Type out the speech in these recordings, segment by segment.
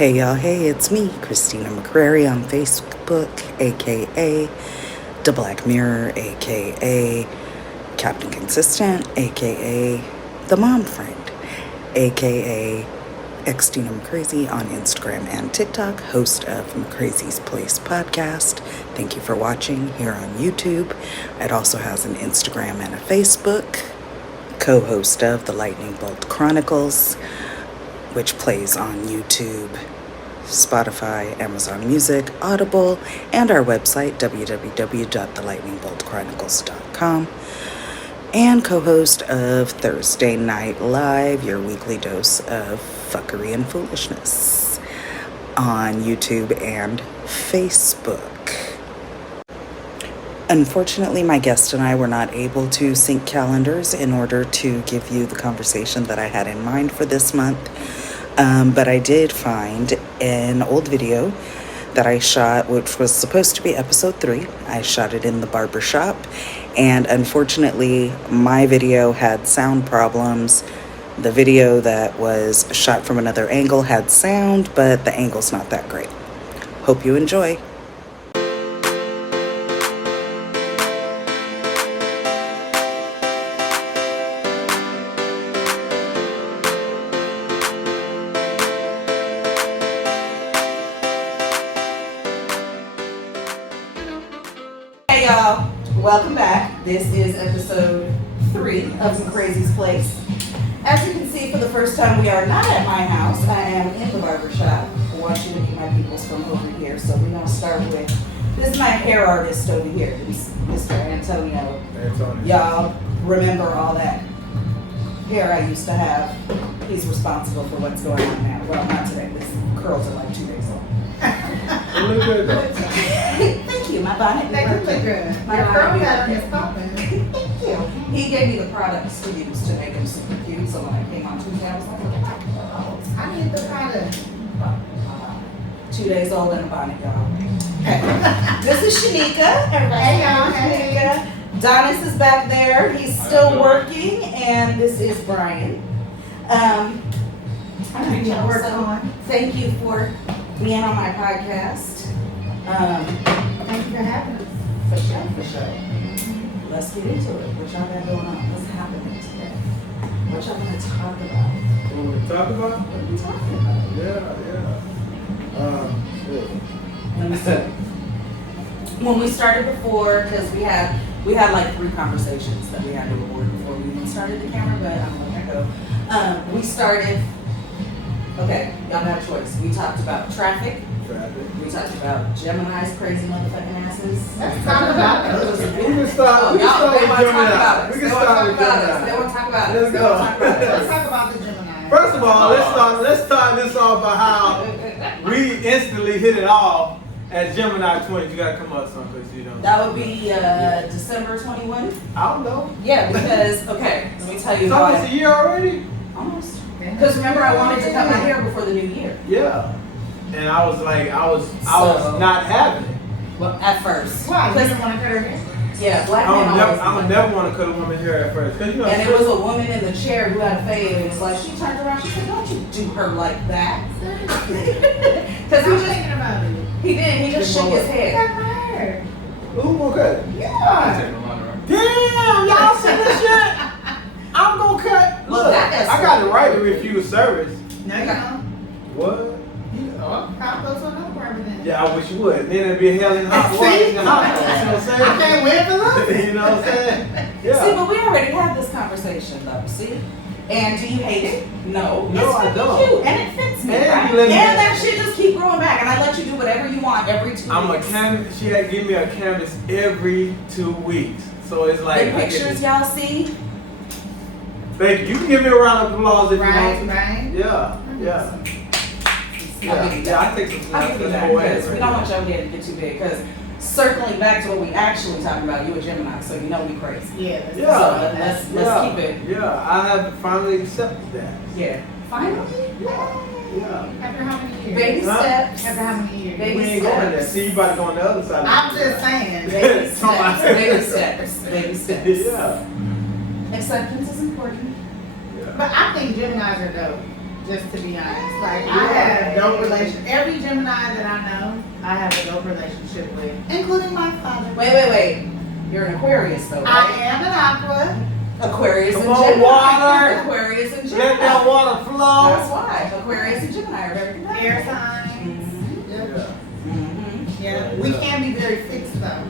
Hey y'all, hey, it's me, Xtina McCrary on Facebook, aka The Black Mirror, aka Captain Consistent, aka The Mom Friend, aka Xtina McCrazy on Instagram and TikTok, host of McCrazy's Place podcast. Thank you for watching here on YouTube. It also has an Instagram and a Facebook. Co-host of The Lightning Bolt Chronicles, which plays on YouTube, Spotify, Amazon Music, Audible, and our website, www.thelightningboltchronicles.com, and co-host of Thursday Night Live, your weekly dose of fuckery and foolishness, on YouTube and Facebook. Unfortunately, my guest and I were not able to sync calendars in order to give you the conversation that I had in mind for this month. But I did find an old video that I shot, which was supposed to be episode 3. I shot it in the barber shop, and unfortunately, my video had sound problems. The video that was shot from another angle had sound, but the angle's not that great. Hope you enjoy. Hey y'all, welcome back. This is episode 3 of McCrazy's Place. As you can see, for the first time, we are not at my house. I am in the barber shop. Watching look at my peoples from over here. So we're gonna start with, this is my hair artist over here, Mr. Antonio. Y'all remember all that hair I used to have? He's responsible for what's going on now. Well, not today. These curls are like 2 days old. You look good though. Thank you. My bonnet. They do look good. Your curl pattern is popping. Thank you. He gave me the products to use to make him super cute. So when I came on Tuesday, I was like, oh, I need the product. 2 days old and a bonnet, y'all. Okay. This is Shaneka. Everybody. Hey, y'all. Shaneka. Donis is back there. He's still working, and this is Brian. I need to work So, on. thank you for being on my podcast. Thank you for having us. For sure. Let's get into it. What y'all got going on? What's happening today? What y'all gonna talk about? What we talk about? What are we talking about? Let me see. When we started before, because we had like 3 conversations that we had to record before we even started the camera, but I'm gonna let that go. We started. Okay, y'all got a choice. We talked about traffic. We talked about Gemini's crazy motherfucking asses. Let's talk about We those. can start. We can start with Gemini. We can start with Gemini. They want to talk about it. Let's go. Let's talk about the Gemini. First of all, let's start this off by how we instantly hit it off at Gemini 20. You gotta come up some because you don't. That would be December 21. I don't know. Yeah, because okay, let me tell you It's how almost a year already. almost. Because remember, I wanted to cut my hair before the new year. Yeah. And I was like, I was not having it. Well, at first. Why? You Because didn't want to cut her hair? yeah, black I men don't always. never want to cut a woman's hair at first. 'Cause you know, And it was a woman in the chair who had a fade, and it's like she turned around. She said, "Don't you do her like that?" Because I'm thinking about it. he did. He just shook his Cut head. her hair. who gonna cut it? You are. Damn, y'all see this shit? I'm gonna cut. Well, Look, that is- I got the right to refuse service. No, you don't. What? I'll go to another barber then. Yeah, I wish you would. Then it'd be a hell in hot water. See? You know what I'm saying? I can't win for losing. You know what I'm saying? See, Yeah. but we already had this conversation, though. See. And do you hate it? No. No, It's I fucking don't. cute, and it fits me. And right? you let me- And that shit just keep growing back, and I let you do whatever you want every 2 I'm a weeks. canvas. She had to give me a canvas every 2 weeks. So it's like. The I get pictures this- y'all see. Thank you. You can give me a round of applause if you want Right, to. right. Yeah. I'll give you that. I take some I'll give you that because we don't want your head to get too big. Because circling back to what we actually talking about, you a Gemini, so you know we crazy. Yeah. Yeah. So let's keep it. Yeah, I have finally accepted that. Yeah. Finally. Yeah. After how many years? Baby Huh? steps. After how many years? Baby We ain't going there. steps. See, you about to go on the other side. I'm just saying. Baby steps. Somebody- Baby steps. Baby steps. Yeah. Acceptance is important. Yeah. But I think Geminis are dope. Just to be honest, like I have dope relation. Every Gemini that I know, I have a dope relationship with, including my father. Wait. You're an Aquarius though, I right? am an Aqua. Aquarius Come and on, Gemini. water. Aquarius and Gemini. Let that water flow. That's why. Aquarius and Gemini are very connected. Air signs. Yeah. Mm-hmm. Yeah, we can be very fixed though.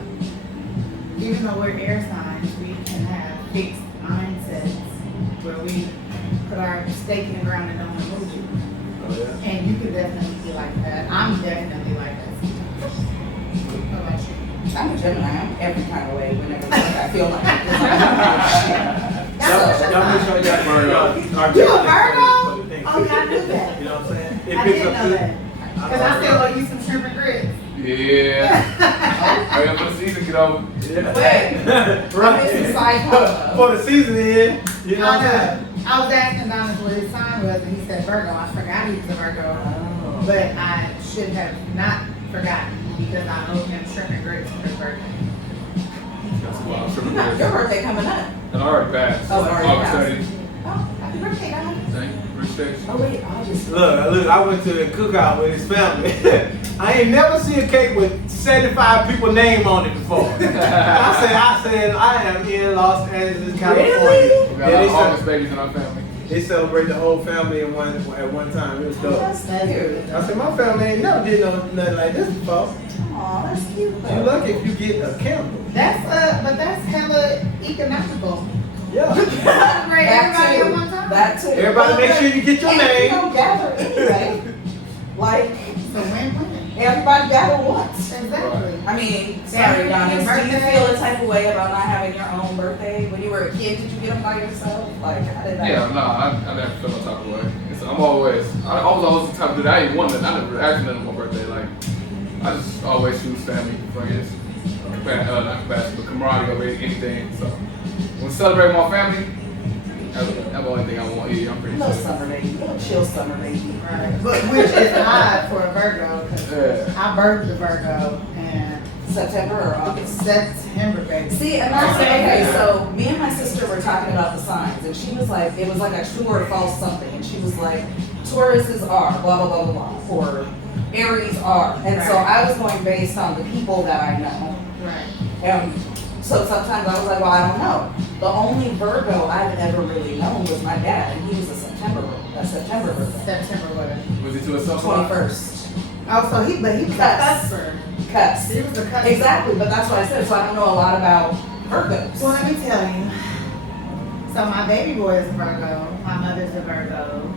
Even though we're air signs, we can have fixed mindsets where we put our stake in the ground and don't want to move it. Oh, yeah. And you could definitely be like that. I'm definitely like that. What about you? I'm a Gemini. I'm every kind of way whenever I feel like it. Y'all make sure you got Virgo. You a Virgo? Oh, yeah, I knew that. You know what I'm saying? It I picks didn't up know good. that. Because I still owe you some shrimp and grits. Yeah. I got for the season get over. Wait. Right. This is side hustle. For the season in, you know what I'm saying? I was asking Donis what his sign was, and he said Virgo. I forgot he was a Virgo. Oh. But I should have not forgotten because I owe him shrimp and grits for his birthday. That's why I'm You got your birthday coming up. And I already passed. Oh, it already August passed. 30th. Oh, happy birthday, guys. Thank you. Respect. Oh, wait, August. Look, I went to the cookout with his family. I ain't never seen a cake with 75 people's name on it before. I said, I am in Los Angeles, California. Really? We got Yeah, our they August said- babies in our family. They celebrate the whole family at one time. It was dope. That's cute. I said, my family ain't never did nothing like this before. Aw, that's cute. You lucky if you get a candle. But that's hella economical. Yeah. Celebrate everybody at one time. That too. Everybody make sure you get your And name. you don't gather anyway. Like, It's a win-win. everybody gather once. Exactly. I mean, sorry, Yeah, Donis, do you birthday. feel a type of way about not having your own birthday? When you were a kid, did you get them by yourself? Like, how did that? Yeah, no, I never feel no type of way. I was always the type of dude. I ain't wanted. I never asked nothing on my birthday. Like, I just always choose family, friends, not compassion, but camaraderie over anything. So, when celebrating my family, that's the only thing I want. Yeah, I'm pretty Little sure. summer baby, little chill summer baby. Right. But which is odd for a Virgo because Yeah. I birthed a Virgo and September or it's August? September, baby. See, and that's okay. So me and my sister were talking about the signs, and she was like, it was like a true or false something, and she was like, Tauruses are blah blah blah blah blah, or Aries are, and so I was going based on the people that I know, Right. and so sometimes I was like, well, I don't know. The only Virgo I've ever really known was my dad, and he was a September birthday. September what? Was it to a subplot? 21st. Oh, so he was a Cusp. cusper. Cusp. He was a cusper. Exactly, but that's what I said. So I don't know a lot about Virgos. Well, let me tell you. So my baby boy is a Virgo. My mother's a Virgo.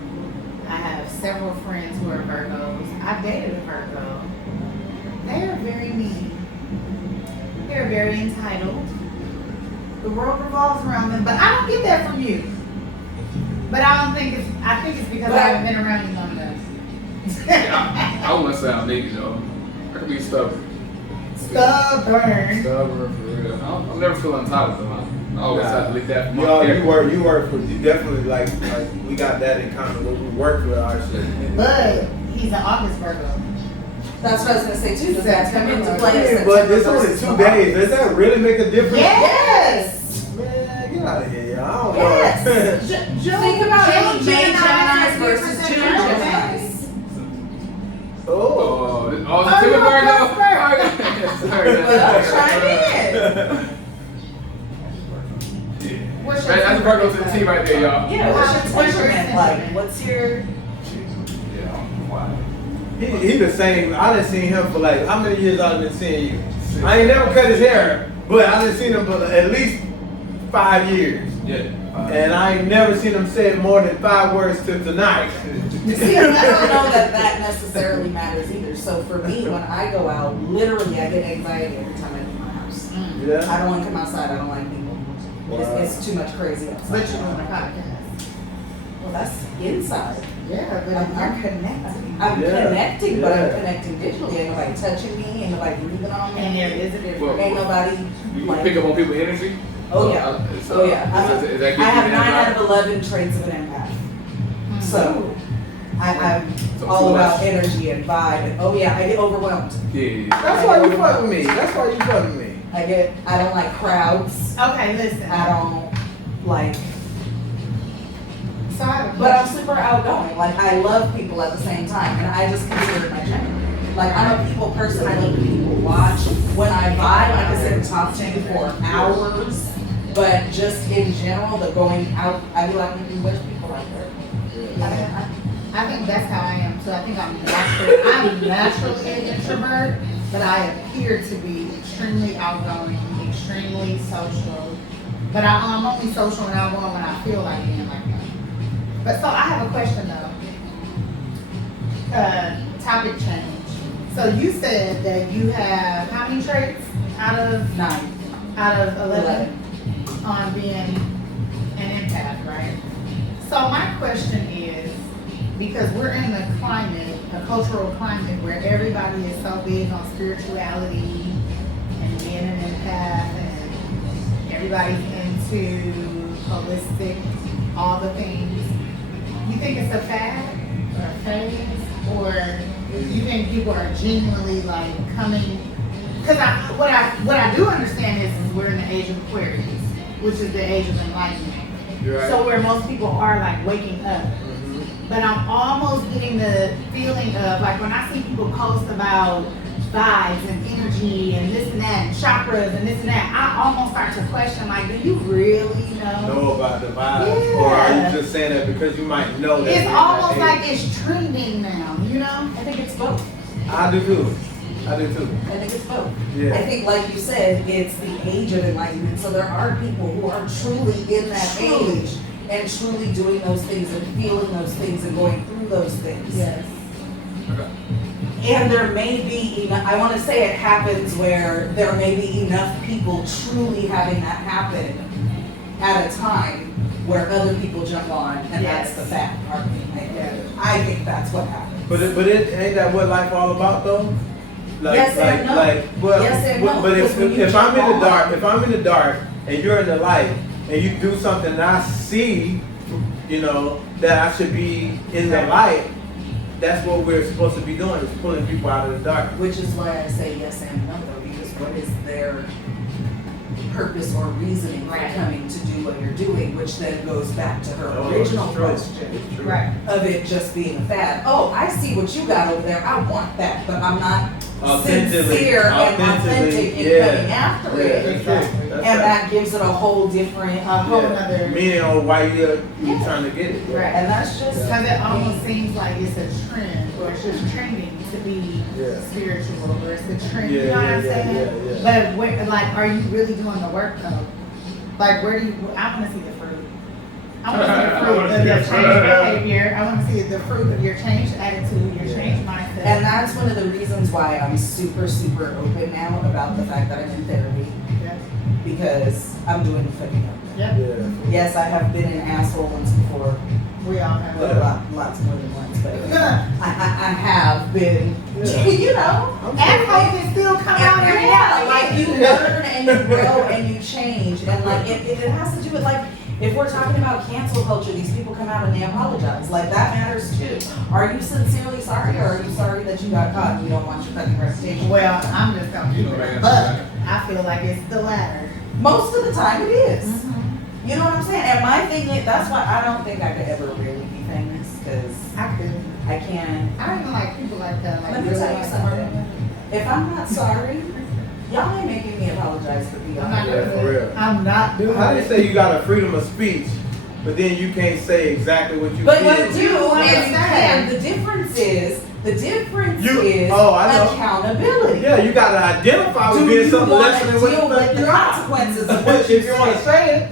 I have several friends who are Virgos. I've dated a Virgo. They are very mean. They're very entitled. The world revolves around them, but I don't get that from you. But I think it's because I haven't been around you long enough. Yeah, I wouldn't say I'm needy though. I could be stubborn. Stubborn. Stubborn for real. I'll never feel entitled though. I always have to leave that for my You character. work for, you definitely like we got that in common. We work for our shit. But he's an August Virgo. That's what I was gonna say too. Does that come into play? Yeah, as but it's September only versus 2 August? days. Does that really make a difference? Yes. Man, get out of here, y'all. I don't Yes. know. Think about any May Gemini Geminis is versus 50% June Virgo. Geminis. Oh. Oh, September you a Virgo? Sorry. Well, chime in. What's your That's a Virgo to the T right there, y'all. Yeah, what's your What's your temperament like? temperament? What's your Yeah, why? He the same. I done seen him for like how many years I done seen you? I ain't never cut his hair, but I done seen him for at least 5 years. Yeah. And I ain't never seen him say more than 5 words to tonight. See, I don't know that necessarily matters either. So for me, when I go out, literally I get anxiety every time I leave my house. Yeah. I don't want to come outside. I don't like people. Wow. It's too much crazy outside. But you're doing a podcast. Well, that's inside. Yeah, but I'm connecting. I'm Yeah. connecting, but Yeah. I'm connecting digitally. Ain't nobody touching me. Ain't nobody breathing on me. And there is a difference. Well, Ain't nobody You like. pick up on people's energy? Oh yeah. Oh yeah. Is that I have 9 out anxiety? of 11 traits of an empath. Mm-hmm. So I'm So all too about much. energy and vibe. And, oh yeah, I get overwhelmed. Yeah. That's why you fuck with me. That's why you fuck with me. I don't like crowds. Okay, listen. I don't like So I have a But I'm question. super outgoing. Like I love people at the same time, and I just consider it my job. Like I'm a people person. I love to people watch. When I vibe, I can sit and talk to you for hours. But just in general, the going out, I be like, which people out there? I think that's how I am too. I think I'm naturally an introvert, but I appear to be extremely outgoing, extremely social. But I'm only social and outgoing when I feel like being like that. But so I have a question though. Topic change. So you said that you have how many traits out of 9. out of 11 on being an empath, right? So my question is, because we're in a climate, a cultural climate where everybody is so big on spirituality and being an empath and everybody's into holistic, all the things. You think it's a fad or a phase, or you think people are genuinely like coming? Because what I do understand is we're in the age of Aquarius, which is the age of enlightenment. Right. So where most people are like waking up. But I'm almost getting the feeling of like when I see people post about vibes and energy and this and that and chakras and this and that, I almost start to question like, do you really know about the vibes, or are you just saying that because you might know that? It's almost like it's trending now, you know? I think it's both. I do too. I think it's both. Yeah. I think, like you said, it's the age of enlightenment. So there are people who are truly in that age and truly doing those things and feeling those things and going through those things. Yes. Okay. And there may be, I want to say it happens where there may be enough people truly having that happen at a time where other people jump on, and Yes. that's the fact part. I think that's what happens. But it ain't that what life all about though? Like, Yes and no. Yes and no, But because when you if I'm jump in the on- dark, if I'm in the dark and you're in the light and you do something and I see, you know, that I should be in the light, that's what we're supposed to be doing, is pulling people out of the dark. Which is why I say yes and no, though, because what is their purpose or reasoning for coming to do what you're doing, which then goes back to her original it's true. question It's true. Right. of it just being a fad. Oh, I see what you got over there. I want that, but I'm not sincere and authentic in coming after it. Exactly. That's And right. that gives it a whole different, Nother. Meaning on why you're Yeah. trying to get it. Right. and that's just Because it almost seems like it's a trend, or it's just trending to be Yeah. spiritual, or it's a trend. Yeah, you know what I'm yeah, saying? yeah. But where, like, are you really doing the work though? Like, where do you? I want to see the fruit. I want to see the fruit of your changed behavior. I want to see the fruit of your changed attitude, your changed mindset. And that's one of the reasons why I'm super, super open now about the fact that I'm in therapy, Yep. because I'm doing fucking up. Yep. Yeah. Yes, I have been an asshole once before, We all have. well, lots more than once, but I have been, you know. Assholes can still come out And every yeah, now like and you then. learn and you grow and you change, and like it has to do with like, if we're talking about cancel culture, these people come out and they apologize. Like that matters too. Are you sincerely sorry, or are you sorry that you got caught and you don't want your fucking reputation? Well, I'm just gonna keep You know, it. man. But I feel like it's the latter. Most of the time it is. Mm-hmm. You know what I'm saying? And my thing is, that's why I don't think I could ever really be famous, because I could. I can't. I don't even like people like that. Like, Let me really tell you like something. If I'm not sorry, y'all ain't making me apologize for being I'm not Yeah, doing for it. real. I'm not doing How do it. you say you got a freedom of speech, but then you can't say exactly what you But feel? you do, what and I'm you saying. can. The difference is I know. accountability. Yeah, you gotta identify with Do being you something want less to than what deal you with think the you are. consequences of But what you if you want to say it,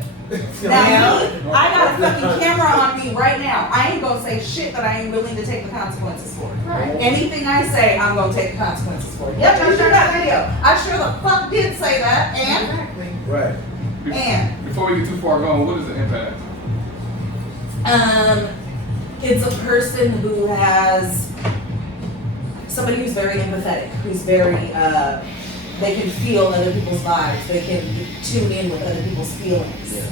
Now, me, I got a fucking camera on me right now. I ain't gonna say shit that I ain't willing to take the consequences for. Right. Anything I say, I'm gonna take the consequences for. Yep, I sure that video. I sure the fuck did say that. Exactly. right. And Before we get too far gone, what is the impact? it's a person who has somebody who's very empathetic, who's very they can feel other people's vibes. They can tune in with other people's feelings.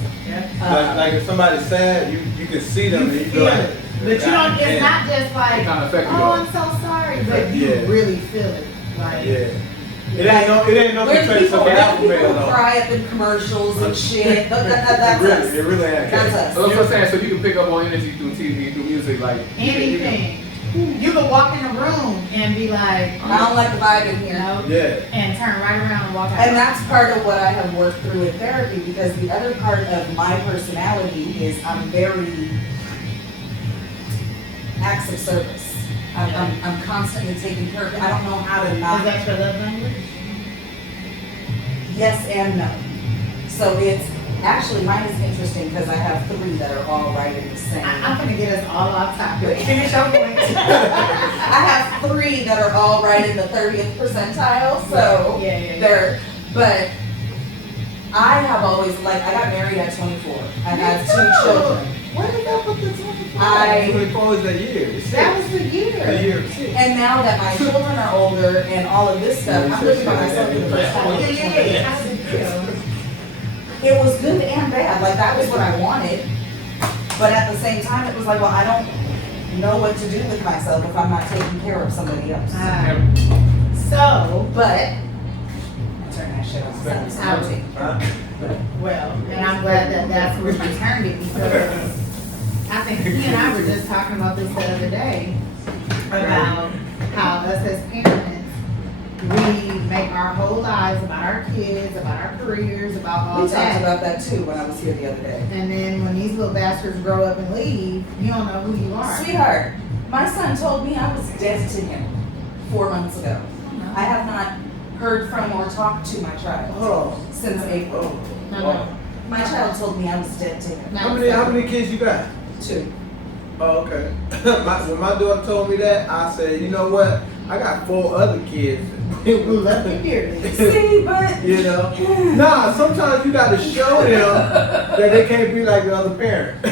Like if somebody's sad, you can see them and you You feel like, But you don't. It's "God not just like, It kinda affect you oh, though. I'm so sorry, but you Yeah. really feel it. Like, damn." Yeah. It ain't no Where portrayal people, of an alpha people male though. cry up in commercials and shit. That's us. It really ain't. That's us. So that's what I'm saying. So you can pick up on energy through TV, through music, like Anything. You could walk in a room and be like, I don't like the vibe in here. no, Yeah. and turn right around and walk out. And that's part of what I have worked through in therapy, because the other part of my personality is I'm very acts of service. I'm constantly taking care of it. I don't know how to Is not. that your love language? Yes and no. So it's actually, mine is interesting because I have 3 that are all right in the same. I'm gonna get us all off topic. Finish your point. I have 3 that are all right in the 30th percentile, so Yeah. they're, but I have always, like, I got married at 24. I had 2 children. Where did that put the 24? I- 24 is that year. It's That six. was the year. A year of 6. And now that my children are older and all of this stuff, I'm living by myself for the first time. Yeah. How did it feel? It was good and bad, like that was what I wanted. But at the same time, it was like, well, I don't know what to do with myself if I'm not taking care of somebody else. So, But, turn that shit off. well, and I'm glad that that's where you turned it, because I think he and I were just talking about this the other day, about how us as parents, we make our whole lives about our kids, about our careers, about all We talked that. about that too when I was here the other day. And then when these little bastards grow up and leave, you don't know who you are. Sweetheart, my son told me I was dead to him 4 months ago. I have not heard from or talked to my child Oh. since April. No. My child told me I was dead to him. How many kids you got? 2. Oh, okay. When my daughter told me that, I said, you know what? I got 4 other kids. Who love you dearly. See, but You know? Nah, sometimes you gotta show them that they can't be like the other parent.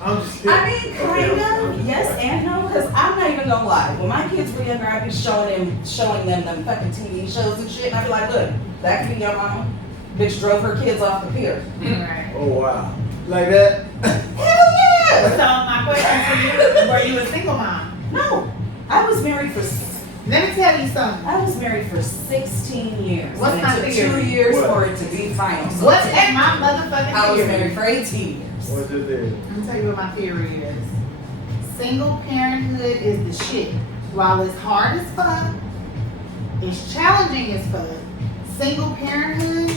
I'm just kidding. I mean, kind of, yes and no, because I'm not even gonna lie. When my kids were younger, I'd be showing them them fucking TV shows and shit, and I'd be like, look, that could be your mama. Bitch drove her kids off the pier. Right. Oh, wow. Like that? Hell yeah! So my question for you, were you a single mom? No, I was married for Let me tell you something. I was married for 16 years. What's and my it took theory? 2 years What? for it to be final. So What's in my motherfucking I was theory? married for 18 years. What's it there? Let me tell you what my theory is. Single parenthood is the shit. While it's hard as fuck, it's challenging as fuck. Single parenthood,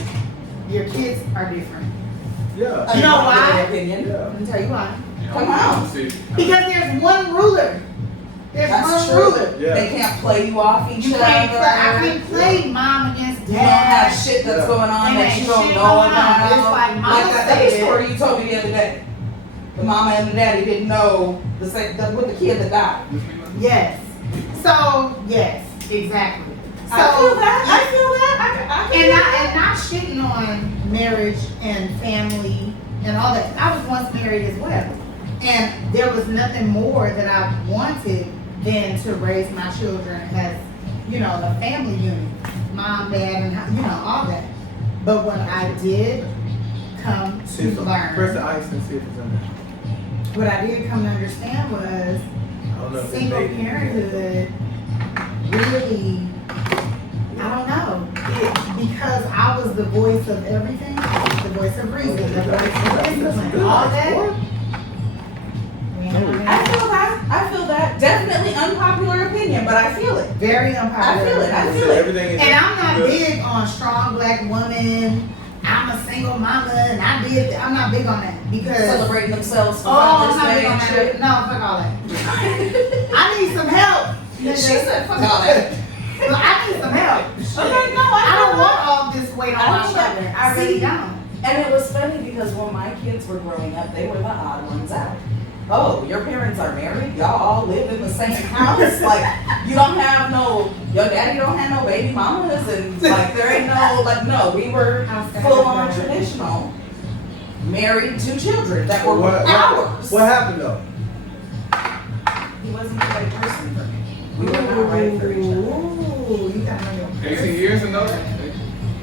your kids are different. Yeah. You know why? Unpopular opinion. Yeah. Let me tell you why. Come on. See, Because there's one ruler. There's That's one true. ruler. Yeah. They can't play you off each You other. can't play, I can play mom against You don't have dad. shit that's Yeah. going on And that ain't you don't shit know going on. about. It's like mama that other said. story you told me the other day. The mama and the daddy didn't know with the kid that died. Yes. So, yes, exactly. So, I feel that. And not shitting on marriage and family and all that. I was once married as well. And there was nothing more that I wanted than to raise my children as, you know, the family unit. Mom, dad, and, you know, all that. But what I did come to See, press the learn, ice and see if it's in there. what I did come to understand was I don't know if it's single made in there. parenthood really, I don't know, because I was the voice of everything, the voice of reason, the voice of discipline, all that. I feel that. Definitely unpopular opinion, but I feel it. Very unpopular. I feel it. Everything is And I'm not good. big on strong black woman. I'm a single mama, and I'm not big on that because. Celebrating themselves for Oh, I'm Father's not Day big on and that. shit. No, fuck all that. I need some help. She said, fuck all that. Well, I need some help. Okay, no, I don't want all this weight on I my don't want- shoulder. I really See? don't. And it was funny because when my kids were growing up, they were the odd ones out. Oh, your parents are married? Y'all all live in the same house? Like, you don't have your daddy don't have no baby mamas, and like, there ain't no, like, no, we were full on traditional. Married, 2 children that were ours. What happened though? He wasn't the right person for me. We were not right for each other. Ooh, you got me. 18 years and those?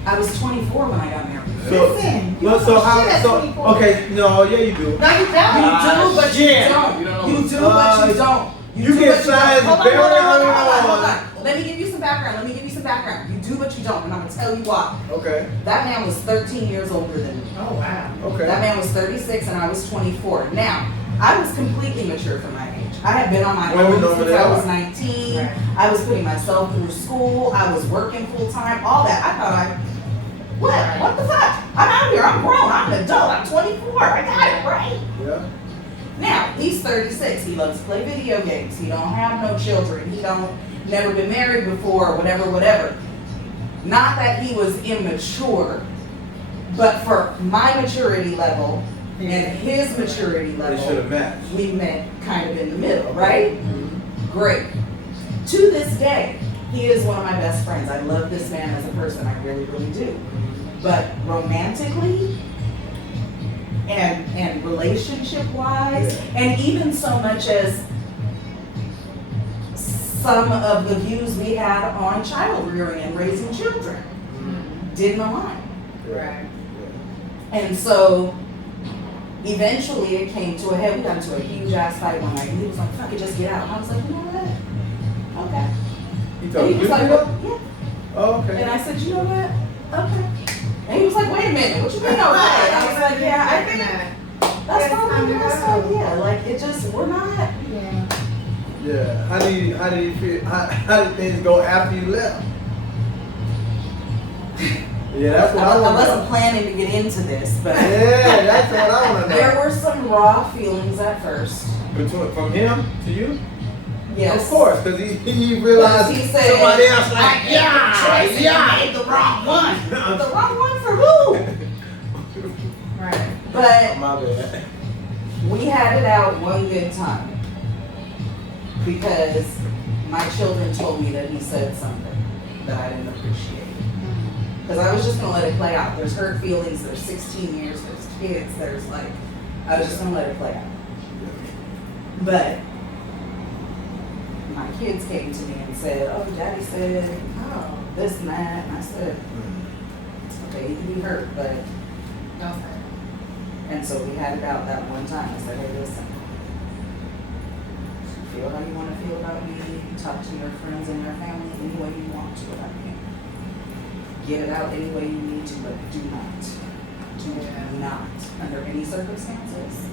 I was 24 when I got married. Listen, you Well, so don't how? shit at So 24. okay, no, yeah, you do. No, you don't. You do, but you shit. don't. You don't. You do, but you don't. You do, get but you don't. signed Hold on, very hold on, early hold on, hold on. on. Let me give you some background. Let me give you some background. You do but you don't, and I'm gonna tell you why. Okay. That man was 13 years older than me. Oh wow. Okay. That man was 36 and I was 24. Now, I was completely mature for my age. I had been on my Women own over since there I was are. 19. Right. I was putting myself through school. I was working full time. All that. I thought what the fuck? I'm out here. I'm grown. I'm an adult. I'm 24. I got it right. Yeah. Now, he's 36. He loves to play video games. He don't have no children. He don't never been married before, whatever. Not that he was immature, but for my maturity level and his maturity They should level, have matched. we met kind of in the middle, right? Great. To this day, he is one of my best friends. I love this man as a person. I really, really do. But romantically and relationship-wise, and even so much as some of the views we had on child rearing and raising children didn't align. Right. And so eventually it came to a head. We got into a huge ass fight one night, and he was like, "Fuck it, just get out." And I was like, "You know what? Okay." He And told he you was to like, do it? "Yeah." Oh, okay. And I said, "You know what? Okay." And he was like, "Wait a minute, what you mean okay?" And I was like, "Yeah, I think that's probably the best idea. Like, it just, we're not." Yeah. Yeah. How do you feel? How did things go after you left? Yeah, that's what I I want to wasn't know. planning to get into this, but Yeah, that's what I want to there know. were some raw feelings at first. From him to you? Yes. Of course, because he realized He said, somebody else like, I made the wrong one. The wrong one for who? Right. But My bad. we had it out one good time because my children told me that he said something that I didn't appreciate. Because I was just going to let it play out. There's hurt feelings, there's 16 years, there's kids, there's like, I was just going to let it play out. But my kids came to me and said, "Oh, Daddy said, oh, this and that." And I said, "Okay, you can be hurt, but..." Don't say. And so we had it out that one time. I said, "Hey, listen, feel how you want to feel about me. Talk to your friends and your family any way you want to about me. Get it out any way you need to, but do not, under any circumstances,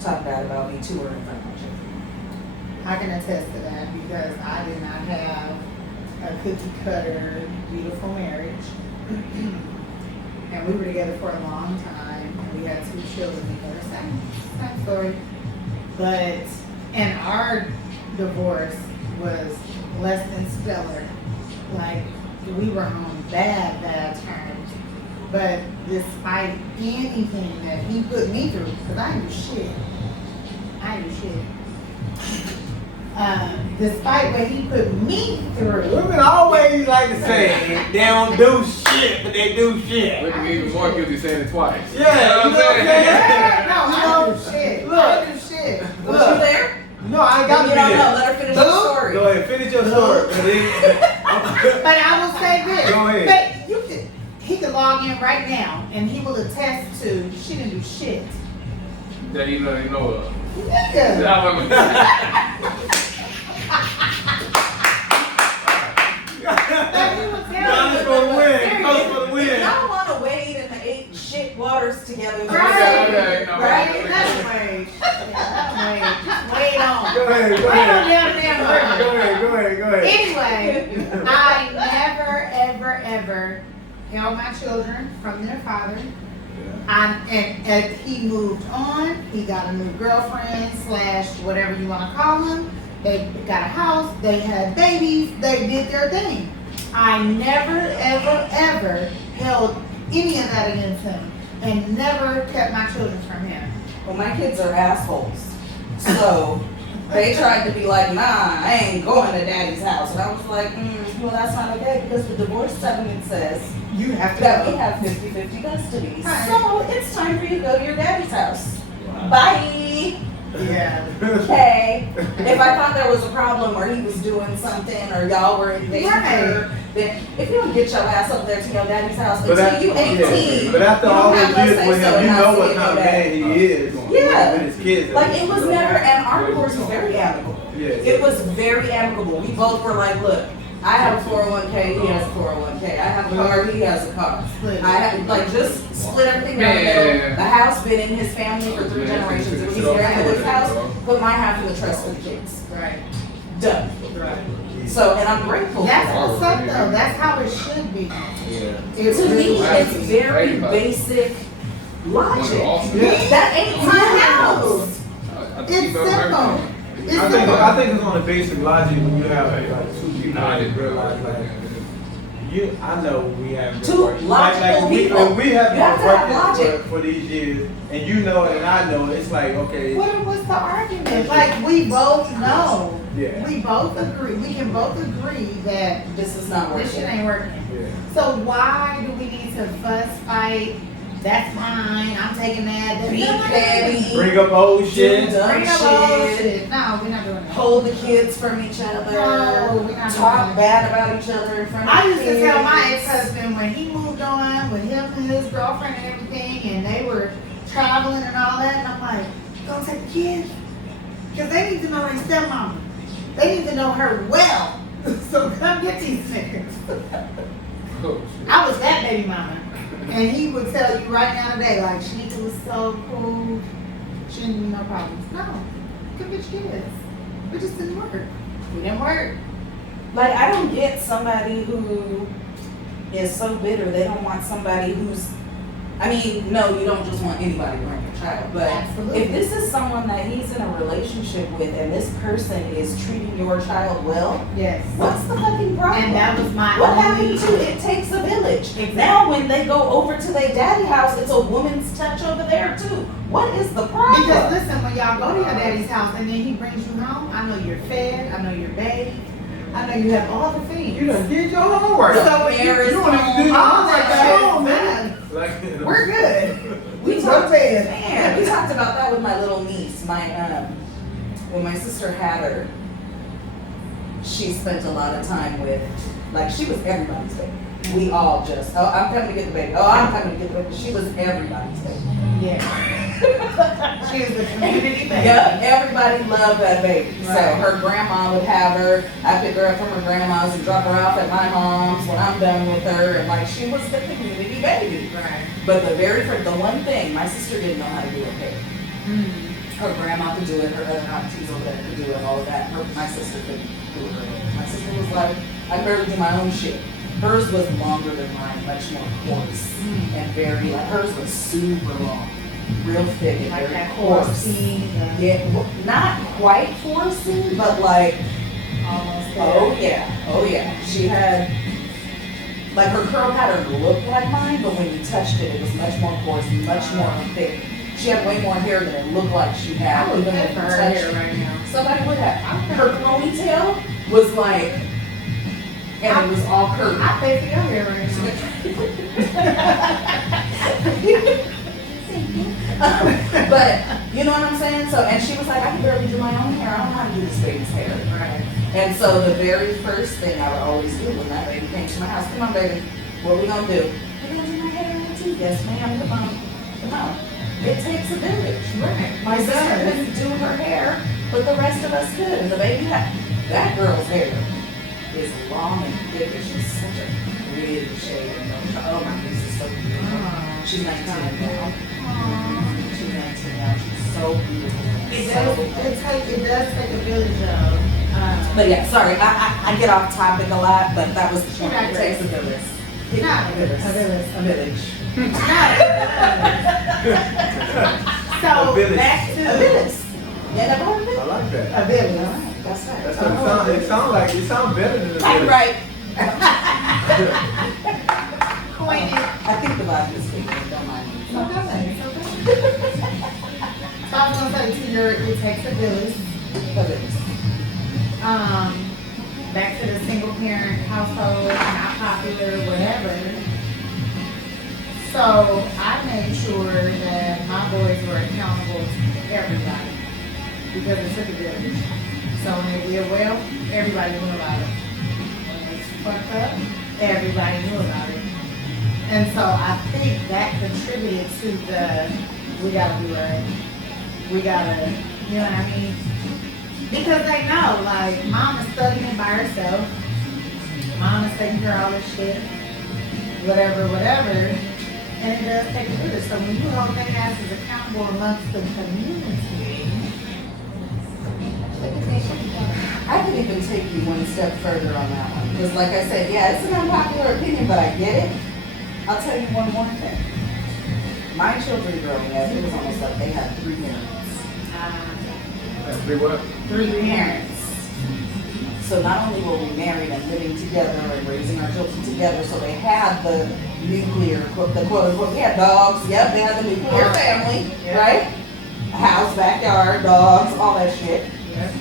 talk bad about me to or in front of my children." I can attest to that because I did not have a cookie cutter, beautiful marriage. And we were together for a long time. And we had 2 children together. Same story. But, and our divorce was less than stellar. Like, we were on bad terms. But despite anything that he put me through, because I didn't do shit. Despite what he put me through. Women always like to say they don't do shit, but they do shit. Look at me even more guilty saying it twice. Yeah, you know what I'm saying? No, I do shit. I do shit. Was you there? No, I ain't got to You be don't know. there. Let her finish the story. Go ahead, finish your story. But I will say this. Go ahead. But he could log in right now and he will attest to she didn't do shit. That you know of. Nigga. Donis for the win. Donis for the win. Y'all want to wade in the 8 shit waters together. Right. Okay, no, Right? That's wait. Just wait on. Go ahead, go Wait on ahead. down there. Go ahead. Anyway, I never, ever held my children from their father. And as he moved on, he got a new girlfriend / whatever you want to call them. They got a house, they had babies, they did their thing. I never, ever held any of that against him and never kept my children from him. Well, my kids are assholes. So they tried to be like, "Nah, I ain't going to Daddy's house." And I was like, well, that's not okay because the divorce settlement says You have to that we go. have 50-50 custody. Right. So it's time for you to go to your daddy's house. Bye. Yeah. Okay. If I thought there was a problem or he was doing something or y'all were in danger, Right. then if you don't get your ass up there to your daddy's house But until you 18, but after you all don't those have no years say with so him, you in know not what seeing kind of your dad. man he is. Yeah. With his kids. Like it was never, and our divorce was very amicable. Yeah. It was very amicable. We both were like, look, I have a 401k, he has a 401k. I have a car, he has a car. Split. I have like just split everything down the middle. The house been in his family for 3 generations. If he's grandmother's house, put my half in the trust for the kids. Right. Done. Right. So, and I'm grateful That's for what's up though. That's how it should be. Yeah. It's to me, really it's should be. very basic logic. Yeah. That ain't my house. It's simple. It's I simple. think it's on the basic logic when you have like 2 people that realize like I know we have Two logical people. We have You have been to have working logic. for these years, and you know it, and I know it. It's like okay, What's the argument? Like we both know. Yeah. We both agree. We can both agree that This is not this shit working. ain't working. yeah. So why do we need to fuss, fight? That's mine. I'm taking that. Be petty. Bring up old shit. Do dumb Bring up old shit. shit. No, we're not doing that. Hold the kids from each other. No, we're not Talk doing that. bad about each other in front of I used to kids. tell my ex-husband when he moved on with him and his girlfriend and everything, and they were traveling and all that, and I'm like, don't take the kids, because they need to know their stepmama. They need to know her well. So come get these niggas. I was that baby mama. And he would tell you right now today, like, Shaneka was so cool. She didn't do no problems. No. Come get your kids. We just didn't work. We didn't work. Like, I don't get somebody who is so bitter. They don't want somebody who's, I mean, no, you don't just want anybody around your child. But Absolutely. if this is someone that he's in a relationship with and this person is treating your child well, Yes. what's the fucking problem? And that was my What only- happened to it takes a village? Exactly. Now when they go over to their daddy house, it's a woman's touch over there too. What is the problem? Because listen, when y'all go to your daddy's house and then he brings you home, I know you're fed, I know you're bathed, I know you have all the things. You done did your homework. So There is you don't even do your all homework that at shit, home, man. man. Like, We're good. We Go talked, to bed. man, we talked about that with my little niece. When my sister had her, she spent a lot of time with, like, she was everybody's baby. We all just, oh, I'm coming to get the baby. Oh, I'm coming to get the baby. She was everybody's baby. Yeah. She was the community baby. Yep, everybody loved that baby. So Right. her grandma would have her. I pick her up from her grandma's and drop her off at my mom's when I'm done with her. And like, she was the community baby. Right. But the one thing, my sister didn't know how to do her hair. Her grandma could do it, her other aunties over there could do it, all of that. My sister couldn't do her hair. My sister was like, I barely do my own shit. Hers was longer than mine, much more coarse. And very, like, hers was super long. Real thick and Like very that coarse. horsey. Yeah, not quite horsey, but like, Almost there. oh yeah. She had, like, her curl pattern looked like mine, but when you touched it, it was much more coarse, much more thick. She had way more hair than it looked like she had. I would even pay if for you her touched hair it. right now. Somebody would have. Her ponytail was like, and it was all curly. I pay for your hair right But you know what I'm saying? So, and she was like, I can barely do my own hair. I don't know how to do this baby's hair. now. Right. And so the very first thing I would always do when that baby came to my house, come on, baby, what we gonna do? We're gonna do my hair too. Yes, ma'am. Come on. Come on. It takes a village. Right. My It sister does. couldn't do her hair, but the rest of us could. And the baby had that girl's hair is long and thick, and she's such a pretty shade. Oh, my niece is so beautiful. Oh. She's 19 now. She's 19 now. She's so beautiful. It So does. beautiful. It does take a village, though. But yeah, sorry, I get off topic a lot, but that was the point. Not It takes a village. Not A village. a village. A village. So A village. back to A village. Yeah, never heard of I it? like that. a village. Alright, that's right. That's what it sounds. It sounds like it sounds better than the I'm village. right. Pointed. I think the Bible is speaking, don't mind me. It's okay. It's okay. So I was gonna say to your, it takes a village. A village. Back to the single parent household, not popular, whatever. So I made sure that my boys were accountable to everybody because it took a village. So when they did well, everybody knew about it. When they fucked up, everybody knew about it. And so I think that contributed to the, we gotta be right. We gotta, you know what I mean? Because they know, like, mom is studying by herself. taking care of all this shit, whatever, whatever. And it does take a village. So when you hold their asses accountable amongst the community, I could even take you one step further on that one. Because like I said, yeah, it's an unpopular opinion, but I get it. I'll tell you one more thing. My children growing up, it was almost like they had 3 parents. Three what? 3 parents. So not only were we married and living together and raising our children together, so they had the nuclear, the quote unquote, we had dogs, yep, they had the nuclear family, Yep. right? A house, backyard, dogs, all that shit. Yep.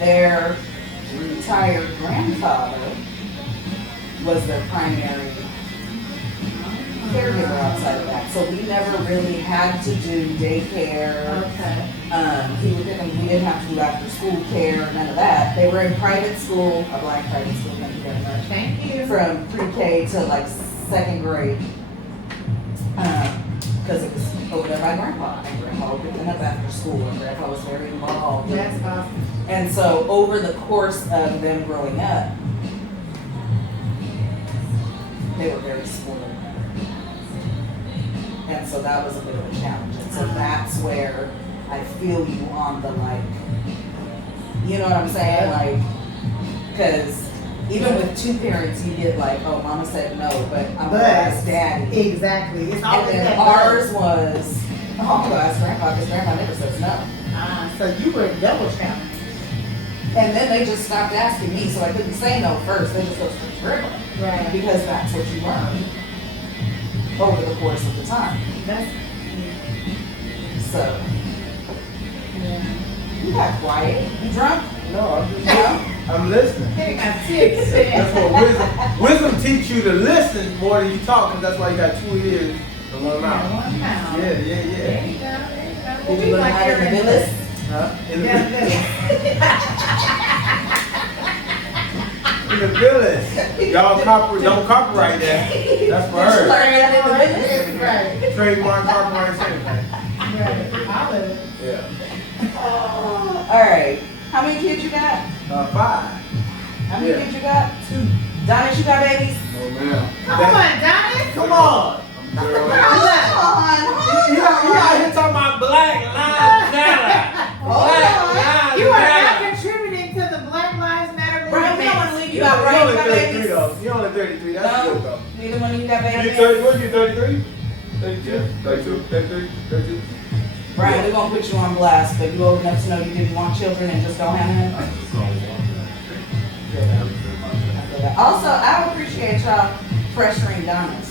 Their retired grandfather was their primary caregiver outside of that. So we never really had to do daycare. Okay. He would pick them, we didn't have to do after school care, none of that. They were in private school, a black private school, thank you very much. Thank you. From pre-K to like 2nd grade. Because it was over there by grandpa. And grandpa would pick them up after school, and grandpa was very involved. That's awesome. And so over the course of them growing up, they were very spoiled. And so that was a bit of a challenge. And so that's where I feel you on the like, you know what I'm saying? Like, because even with 2 parents, you get like, oh, mama said no, but I'm gonna ask daddy. Exactly. It's And always then that ours was, oh, I'm gonna ask grandpa because grandpa never says no. So you were double challenged. And then they just stopped asking me, so I couldn't say no first. They just go straight to grandpa. Right. Because that's what you learn over the course of the time. That's, So, you got quiet. You drunk? No, I'm just No? I'm listening. Hey, my tips. That's what wisdom teach you to listen more than you talk, because that's why you got 2 ears and 1 mouth. One mouth. Yeah. There you go. There you go. Did you learn how to do this? Huh? In the Yeah, in the village. Y'all don't copyright that. That's for her. Right. Trademark, copyright, everything. Right. All of it. Yeah. All right. How many kids you got? 5. How many Yeah. kids you got? 2. Donis, you got babies? Oh man. Come on, Donis. Come on. Girl. Come on. He out here talking about Black Lives Matter. Black Lives You are not Matter. contributing to the Black Lives Matter Brian, we don't want to movement. leave you out, right? You're You only got 33 babies? though. You're only 33. That's good No. though. Neither one of you got You babies? 30, what you 33? 32? 32. 33? 32? Brian, we're going to put you on blast, but you old enough to know you didn't want children and just don't have them? Also, I appreciate y'all pressuring Donis.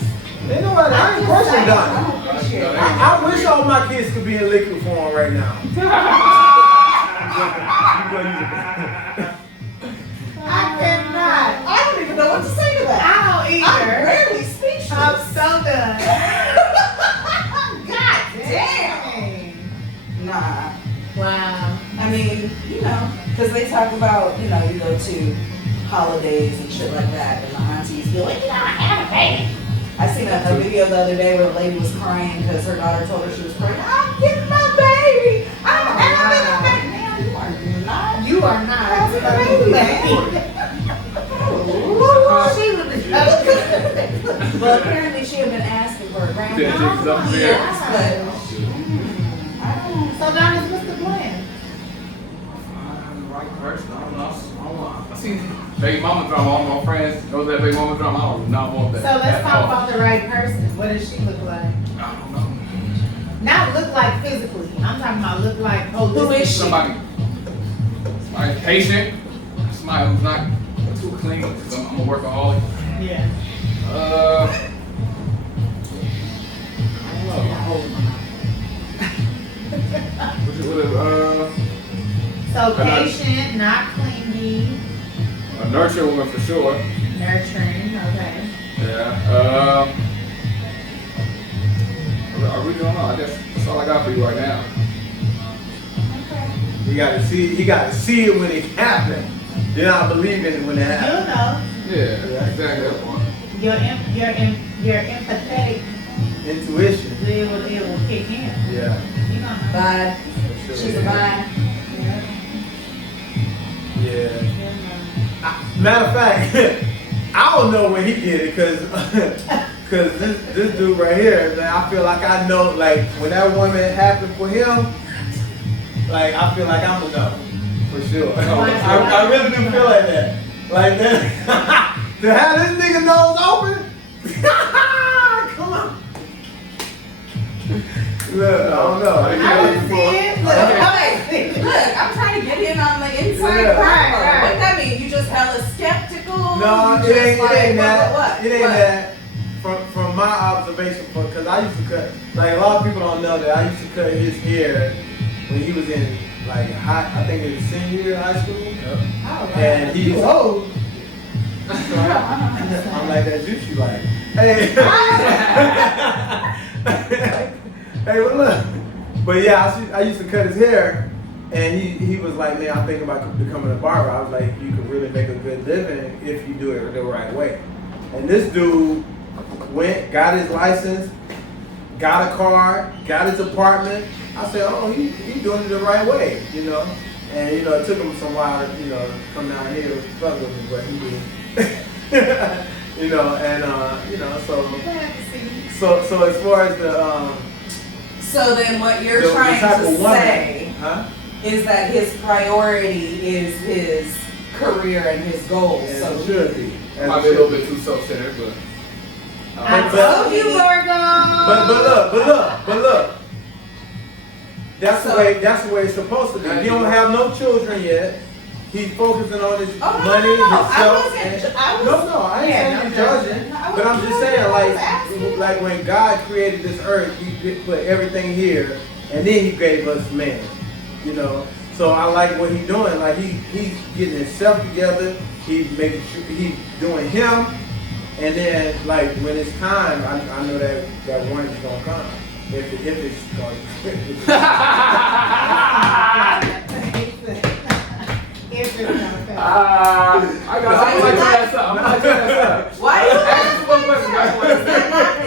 Ain't nobody, I ain't question I done. don't appreciate it. I wish all my kids could be in liquid form right now. I cannot. I don't even know what to say to that. I don't I'm either. rarely speechless. I'm so done. God Dang. Nah. Wow. I mean, you know, because they talk about, you know, you go to holidays and shit like that, and the aunties be like, you gotta have a baby. I seen a video the other day where a lady was crying because her daughter told her she was pregnant. I'm getting my baby. I'm having a baby. Ma'am, you are not. You are not. Having a baby. She was Well, apparently she had been asking for a Yeah, grandbaby. Jesus up there. But I don't So Donis, what's the plan? Right person. I don't know. I seen baby mama drama. All my friends know that baby mama drama. I do not want that. So let's at talk all. about the right person. What does she look like? I don't know. Not look like physically. I'm talking about look like holistic. Who is she? Somebody patient. Somebody who's not too clean. Cause I'm a workaholic. Yeah. I don't know. So patient, not clingy, A nurture woman for sure. nurturing. Okay. Yeah. I really don't know. I guess that's all I got for you right now. You gotta see it when it happens. Then I believe in it when it You'll happens. know. Yeah, exactly that one. Your empathetic Intuition. it will kick in. Yeah. You don't know. Vibe. For sure. She's a vibe. Yeah. Yeah. You'll know. Matter of fact, I don't know when he did it because this dude right here, man, I feel like I know, like when that woman happened for him, like I feel like I'm gonna know for sure. I really do feel like that. Like that, to have this nigga nose open. Come on. Look, I don't know. I didn't see it. Look, I'm trying to get in on the inside Yeah. part. Right. What that mean? You just hella skeptical? No, You it just ain't that. What? It ain't that. From my observation, because I used to cut, like a lot of people don't know that I used to cut his hair when he was in like I think it was senior year of high school. Oh, And he was old. I'm like that juice you like. Hey. Hey, well look. But yeah, I used to cut his hair, and he was like, man, I'm thinking about becoming a barber. I was like, you could really make a good living if you do it the right way. And this dude went, got his license, got a car, got his apartment. I said, oh, he doing it the right way, you know. And you know, it took him some while to, you know, come down here and fuck with me, but he did. You know, and you know, so as far as the So then what you're the trying type to of woman, say huh? is that his priority is his career and his goals. And So it should be. Might be a little bit too self-centered, but. I told you, Virgo. But look. That's the way it's supposed to be. He don't have no children yet. He's focusing on his money, himself. No, I ain't saying you're judging. But I'm just saying, like when God created this earth, he put everything here, and then he gave us man. You know. So I like what he's doing. Like he's getting himself together. He's making sure he's doing him. And then, like, when it's time, I know that one is gonna come. If it's going. I got something like that. why are you Ask me one question, guys.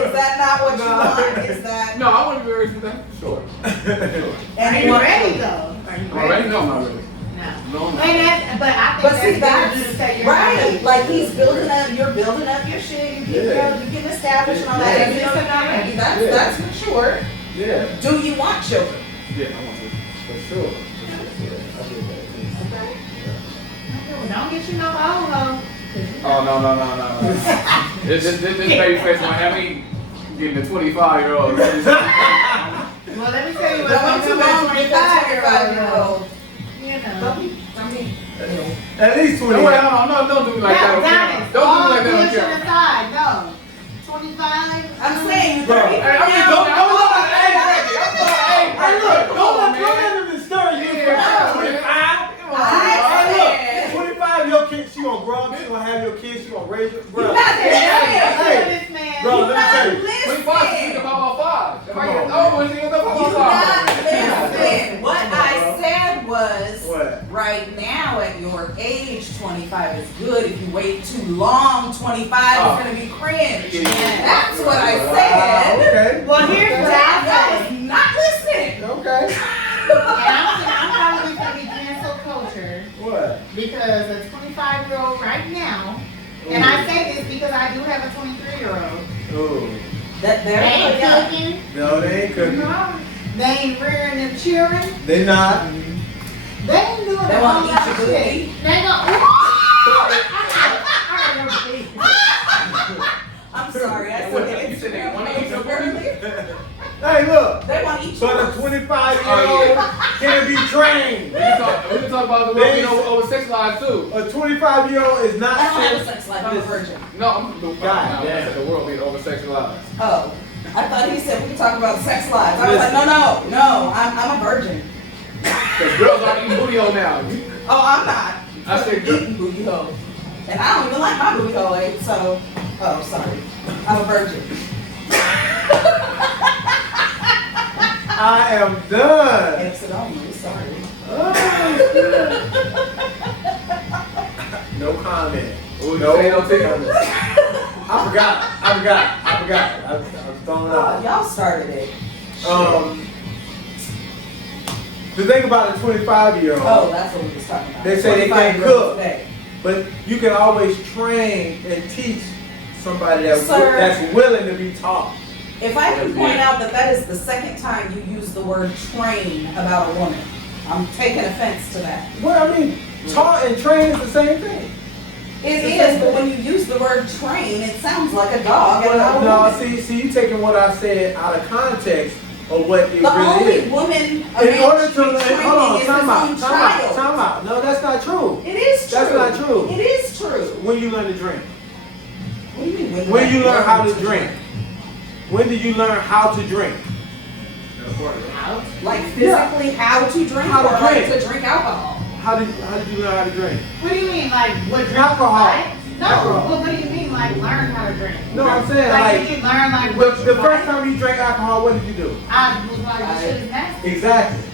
is that not what you want? Is that No, I want to be very with that. Sure. Are you ready though? Are you I'm ready? ready? No, I'm not ready. No. No, I'm not. But I think But see, that's better to say you're right. ready. Like you're building up your shit, you get established and all that. Yeah. And you're not ready. That's mature. Yeah. Do you want children? Yeah, I want to. For sure. Yeah, I do that. Don't get you no ho-ho. Oh, no. This baby face on Miami getting a 25-year-old. Well, let me tell you what's Don't going too to long be with that 25-year-old. You know. At least 20. No, wait, don't do me like that. Okay? Don't do me like that. Bullshit Okay? aside, no. 25. I'm saying, Bro, hey, hey, look, don't let him disturb you. 25, your kid, she gonna grow up, she gonna have your kids, she gonna raise your bro. This man. Bro, let me tell you. 25, think about 5. If I get old, think about You 5. not listen. What I said was, What? right now at your age, 25 is good. If you wait too long, 25 is gonna be cringe. That's what I said. Okay. Well, here's what I That say. was not listening. Okay. And I'm probably going to be cancel culture What? because a 25-year-old right now, and I say this because I do have a 23-year-old. Ooh. They ain't cooking. No, they ain't cooking. No. They ain't rearing them children. They not. They ain't doing They a wanna whole eat lot your of booty. shit. They gonna. I'm sorry, I said What? they You said they wanna eat your earlier. Hey, look. They want to eat But a yours. 25-year-old can be trained. We can talk about the world being over sexualized too. A 25-year-old is not I don't have a sex. sex life. I'm a virgin. No, I'm the God damn. the world being over sexualized. Oh, I thought he said we could talk about sex lives. I was like, no. I'm a virgin. Because girls are eating booty hole now. Oh, I'm not. I said girl. Eating booty hole. And I don't even like my booty hole, so. Oh, sorry. I'm a virgin. I am done. Exit only. Sorry. No comment. What No you say, no take? comment. I forgot. I was throwing Oh, out. y'all started it. The thing about a 25-year-old, Oh, that's what we was talking about. They say they can't 25-year-olds cook. today. But you can always train and teach somebody Sir. that's willing to be taught. If I can point out that that is the second time you use the word train about a woman, I'm taking offense to that. Well, I mean, taught and train is the same thing. It is, but when you use the word train, it sounds like a dog and not a No, woman. see, you taking what I said out of context of what it The really only is. woman a In man order should to be learn, training hold on, is his time own out. child. No, that's not true. It is true. That's not true. It is true. When you learn to drink. What do you mean? When you learn how to drink. When did you learn how to drink? Like physically how to drink How to or like drink. to drink alcohol? How did you learn how to drink? What do you mean, like what drink? Alcohol. Like? No, Alcohol. but what do you mean, like learn how to drink? No, I'm saying Like, like did you learn like what the you first like? time you drank alcohol, what did you do? I was like, this shit is nasty. Exactly.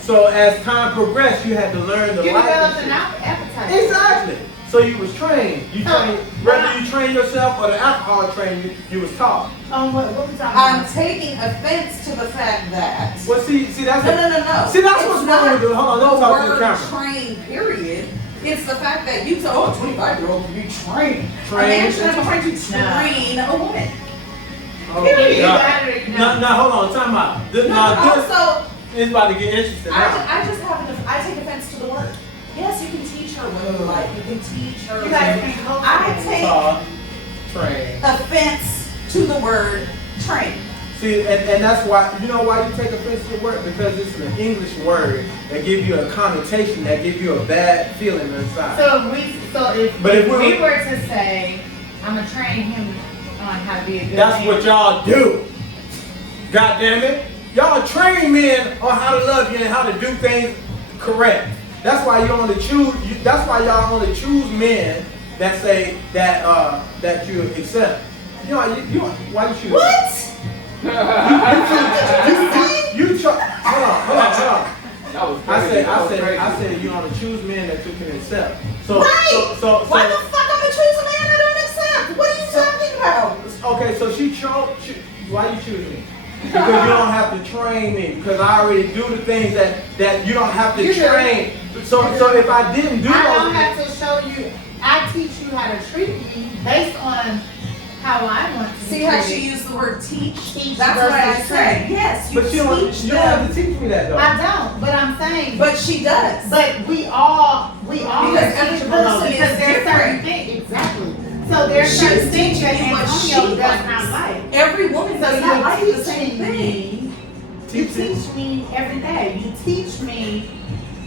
So as time progressed, you had to learn the You life. developed an appetite. Exactly. So you was trained. You So, trained, whether you train yourself or the alcohol trained you, you was taught. What we talking I'm about? taking offense to the fact that. Well, see, that's No. See, that's It's what's not wrong with it. Hold on, let me talk to the word camera. train, period. It's the fact that you tell a 25-year-old to be trained. A Trained. man should have been trying to No. train a woman. Oh, Period. God. No, hold on, time out. This Also, is about to get interesting now. I just I take offense to the word. Yes, you can teach her what you like. You can teach her. You guys can cultivate. I take Taught, trained. offense to the word train. See, and that's why, you know why you take offense to the word? Because it's an English word that gives you a connotation, that gives you a bad feeling inside. So if But if we we- were to say, I'm gonna train him on how to be a good That's man. what y'all do. God damn it. Y'all train men on how to love you and how to do things correct. That's why you only choose. That's why y'all only choose men that say that you accept. You know why you choose? What? Hold on. That was I crazy. That was said you only choose men that you can accept. So, Right. so Why the fuck I'm gonna choose a man I don't accept? What are you talking about? okay, so she chose. Why you choose me? Because you don't have to train me. Because I already do the things that you don't have to You do. train. So if I didn't do I don't those, have to show you. I teach you how to treat me based on how I want to See be how treated. she used the word teach? Teach That's what I versus said. train. Yes, you but you don't teach have them. to teach me that though. I don't, but I'm saying. But she does. But we all Because every teachable, though, person because is there's certain different. things exactly. So there's She's certain things that teaching you what she Antonio does likes. not like. Every woman So does not like the you're same teaching thing. me. You teach me every day. You teach me,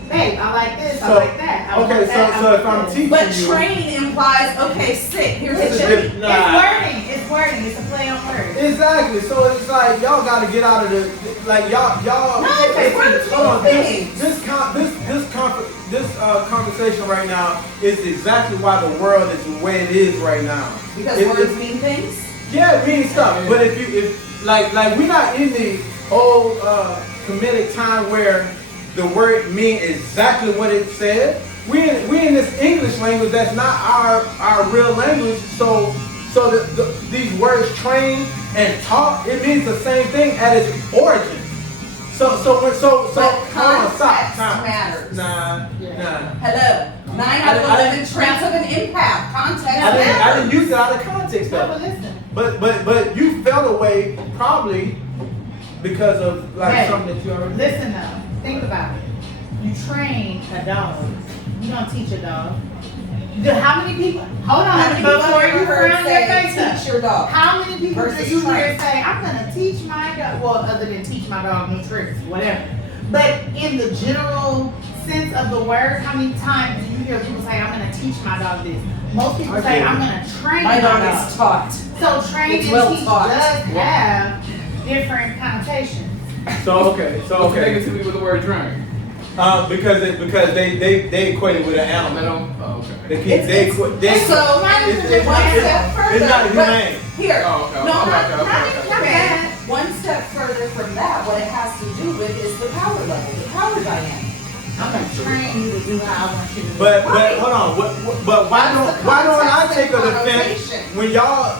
babe. I like this. I So- like that. I okay, want that, so I if want I'm this. teaching But you, train implies, okay, sit. Here's This a is treat. different. It's Nah. wording. It's wording. It's a play on words. exactly. So it's like y'all got to get out of the y'all. No, it's words Hold on, mean things. this conversation right now is exactly why the world is the way it is right now. Because It- words it- mean things. Yeah, it means stuff. But if we're not in the old comedic time where the word means exactly what it said. We in this English language that's not our real language. So these words train and taught, it means the same thing at its origin. So But hold on, stop, context time. matters. Nah. Hello. 9 out of I 11 didn't- traits of an empath. Context I didn't matters. use it out of context No, though. but listen. But you fell away probably because of like Hey, something that you already. Listen though. Think about it. You train a dog. You don't teach a dog. How many people? Hold How on. many people Before have you you heard round your say, face up. teach your dog? How many people Versus do you hear train. say, I'm gonna teach my dog, well, other than teach my dog new tricks, whatever. But in the general sense of the word, how many times do you hear people say, I'm gonna teach my dog this? Most people I say, get it. I'm gonna train My my dog dog. is taught. So train It's and well teach taught. does have different connotations. So okay. What's the negativity with the word train? Because they equate it with an I animal. don't. Oh, okay. So, it's one step further. not but humane. Here, Oh, okay, no, okay, not okay. humane. One step further from that, what it has to do with is the power level, the power dynamic. I'm gonna train you to do how I want you to do. But Right. hold on. But why don't I That's the take a context and defense connotation. when y'all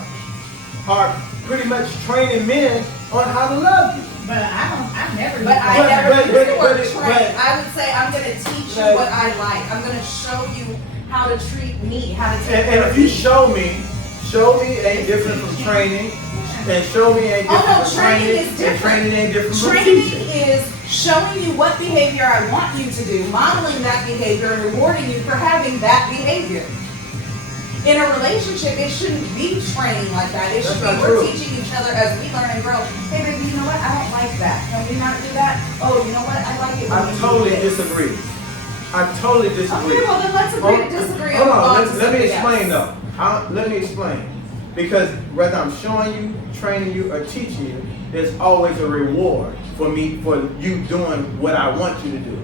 are pretty much training men on how to love you? But I never. But I But- never but- use but- the word but- train. I would say I'm gonna teach you Like- what I like. I'm gonna show you how to treat me, how to take care And of if you me. show me ain't different from training, and show me ain't different Oh no, from training training, is and different. training ain't different from Training teaching. is showing you what behavior I want you to do, modeling that behavior, and rewarding you for having that behavior. In a relationship, it shouldn't be training like that. It should be That's not we're true. teaching each other as we learn and grow. Hey baby, you know what? I don't like that. Can we not do that? Oh, you know what? I like it when I you totally do this. disagree. I totally disagree. Okay, well then let's agree to disagree. Hold and move on, to let me something explain else. though. Let me explain. Because whether I'm showing you, training you, or teaching you, there's always a reward for you doing what I want you to do.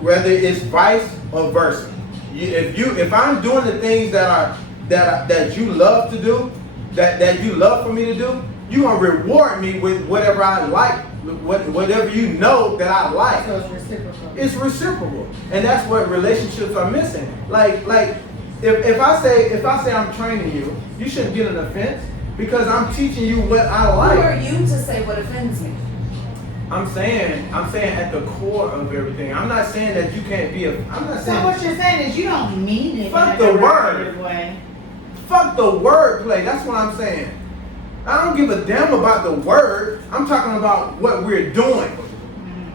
Whether it's vice or versa. If I'm doing the things that you love to do, that you love for me to do, you're gonna reward me with whatever I like, whatever you know that I like. So it's reciprocal. It's reciprocal, and that's what relationships are missing. Like if I say I'm training you, you shouldn't get an offense because I'm teaching you what I like. Who are you to say what offends me? I'm saying at the core of everything. I'm not saying that you can't be I'm not So saying. what you're saying is you don't mean it Fuck in a the derogative word. way. Fuck the wordplay. That's what I'm saying. I don't give a damn about the word. I'm talking about what we're doing.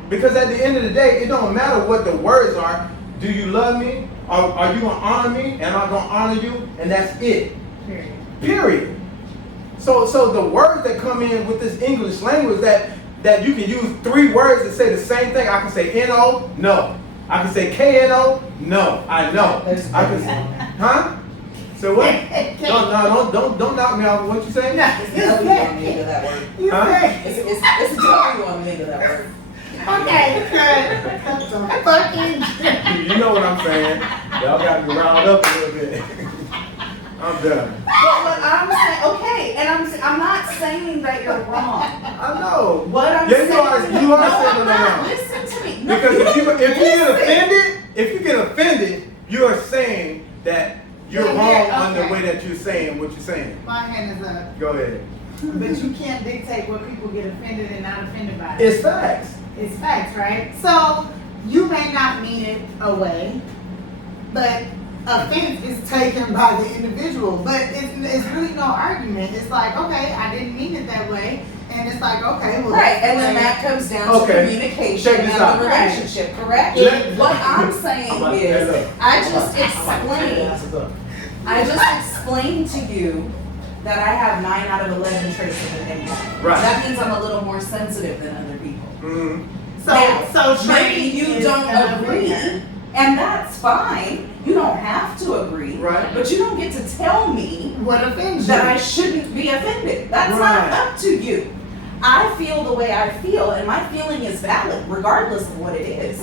Because at the end of the day, it don't matter what the words are. Do you love me? Are you gonna honor me? Am I gonna honor you? And that's it. Period. Period. So the words that come in with this English language that you can use 3 words to say the same thing. I can say N-O, no. I can say K-N-O, no. I know. I can say, huh? So what? Don't knock me off. What you say? No, It's a W on the end of that word. you Huh? say. It's a W on the end of that word. Okay, good. Fucking. You know what I'm saying. Y'all got me riled up a little bit. I'm done. But what I'm saying, okay, and I'm not saying that you're wrong. I know. What I'm Yeah, saying, you are no, saying I'm that not. wrong. Listen to me. No, Because if you get listen. offended, you are saying that you're Yeah, wrong yeah, on the okay. way that you're saying what you're saying. My hand is up. Go ahead. But you can't dictate what people get offended and not offended by. It's facts. It's facts, right? So you may not mean it away, but offense is taken by the individual. But it's really no argument. It's like, okay, I didn't mean it that way. And it's like, okay, well. Right, and then that comes down to Okay. communication Check this and out. the relationship, correct? Let- What I'm saying I'm about to is, stand up. I just explained to you that I have 9 out of 11 traits of opinion. Right. That means I'm a little more sensitive than other people. Mm-hmm. So maybe training you is don't an agree, offender. and that's fine. You don't have to agree, Right. but you don't get to tell me What offends that I you? shouldn't be offended. That's Right. not up to you. I feel the way I feel, and my feeling is valid regardless of what it is.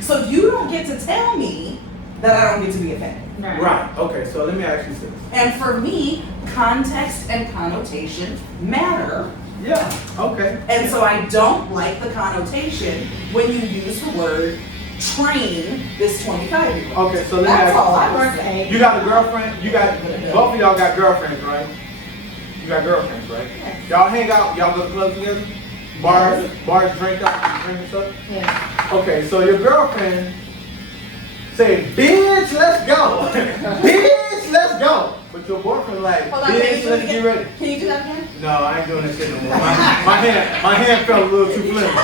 So you don't get to tell me that I don't get to be offended. Right. Okay. So let me ask you this. And for me, context and connotation matter. Yeah. Okay. And so I don't like the connotation when you use the word train this 25-year-old. Okay. So let me That's ask all you. I was saying. You got a girlfriend? You got both of y'all got girlfriends, right? You got girlfriends, right? Y'all hang out, y'all go to clubs together? Bars, drink and stuff? Yeah. Okay, so your girlfriend say, bitch, let's go. Bitch, let's go. But your boyfriend like, Hold on, can you bitch, do it let's get ready. again? Can you do that again? No, I ain't doing that shit no more. My hand felt a little too flimsy.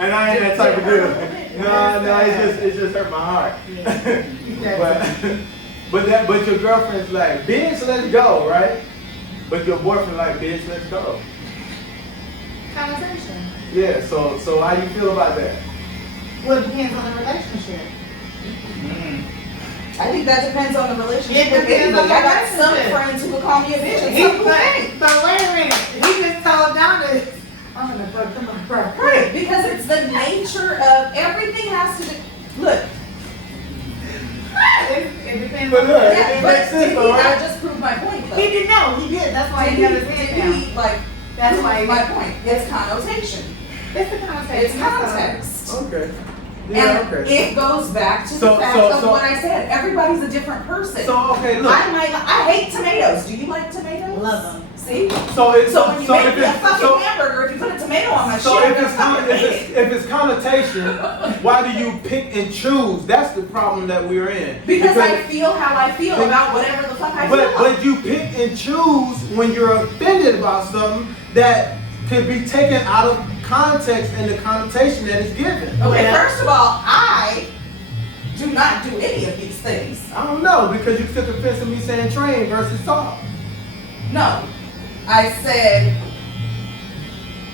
And I ain't that type of dude. No, it's just hurt my heart. But your girlfriend's like, bitch, let's go, right? But your boyfriend like, bitch, let's go. Conversation. Yeah, so how you feel about that? Well, it depends on the relationship. I think that depends on the relationship. It depends on the I got some relationship. friends who will call me a bitch and some who won't. But wait a minute. He just told Donis, I'm gonna fuck him up. Right, because it's the nature of everything has to be. Look, It depends But on look, the it but makes sense did though, he not right? just prove my point though? He didn't know. He did. That's why he never said Did that. he, like, That's prove why he my did. point. It's connotation. It's the context. It's context. Okay. Yeah, And okay. it goes back to So- the fact so- of so- what I said. Everybody's a different person. So okay, look. I hate tomatoes. Do you like tomatoes? Love them. See? So it's So when you make me a if fucking hamburger, if you put a tomato on my so shit, if I'm it's gonna fucking eat it. if it's connotation, why do you pick and choose? That's the problem that we're in. Because I feel how I feel about whatever the fuck I feel. But you pick and choose when you're offended about something that could be taken out of context and the connotation that is given. Okay, Yeah. first of all, I do not do any of these things. I don't know, because you took offense to me saying train versus talk. No. I said,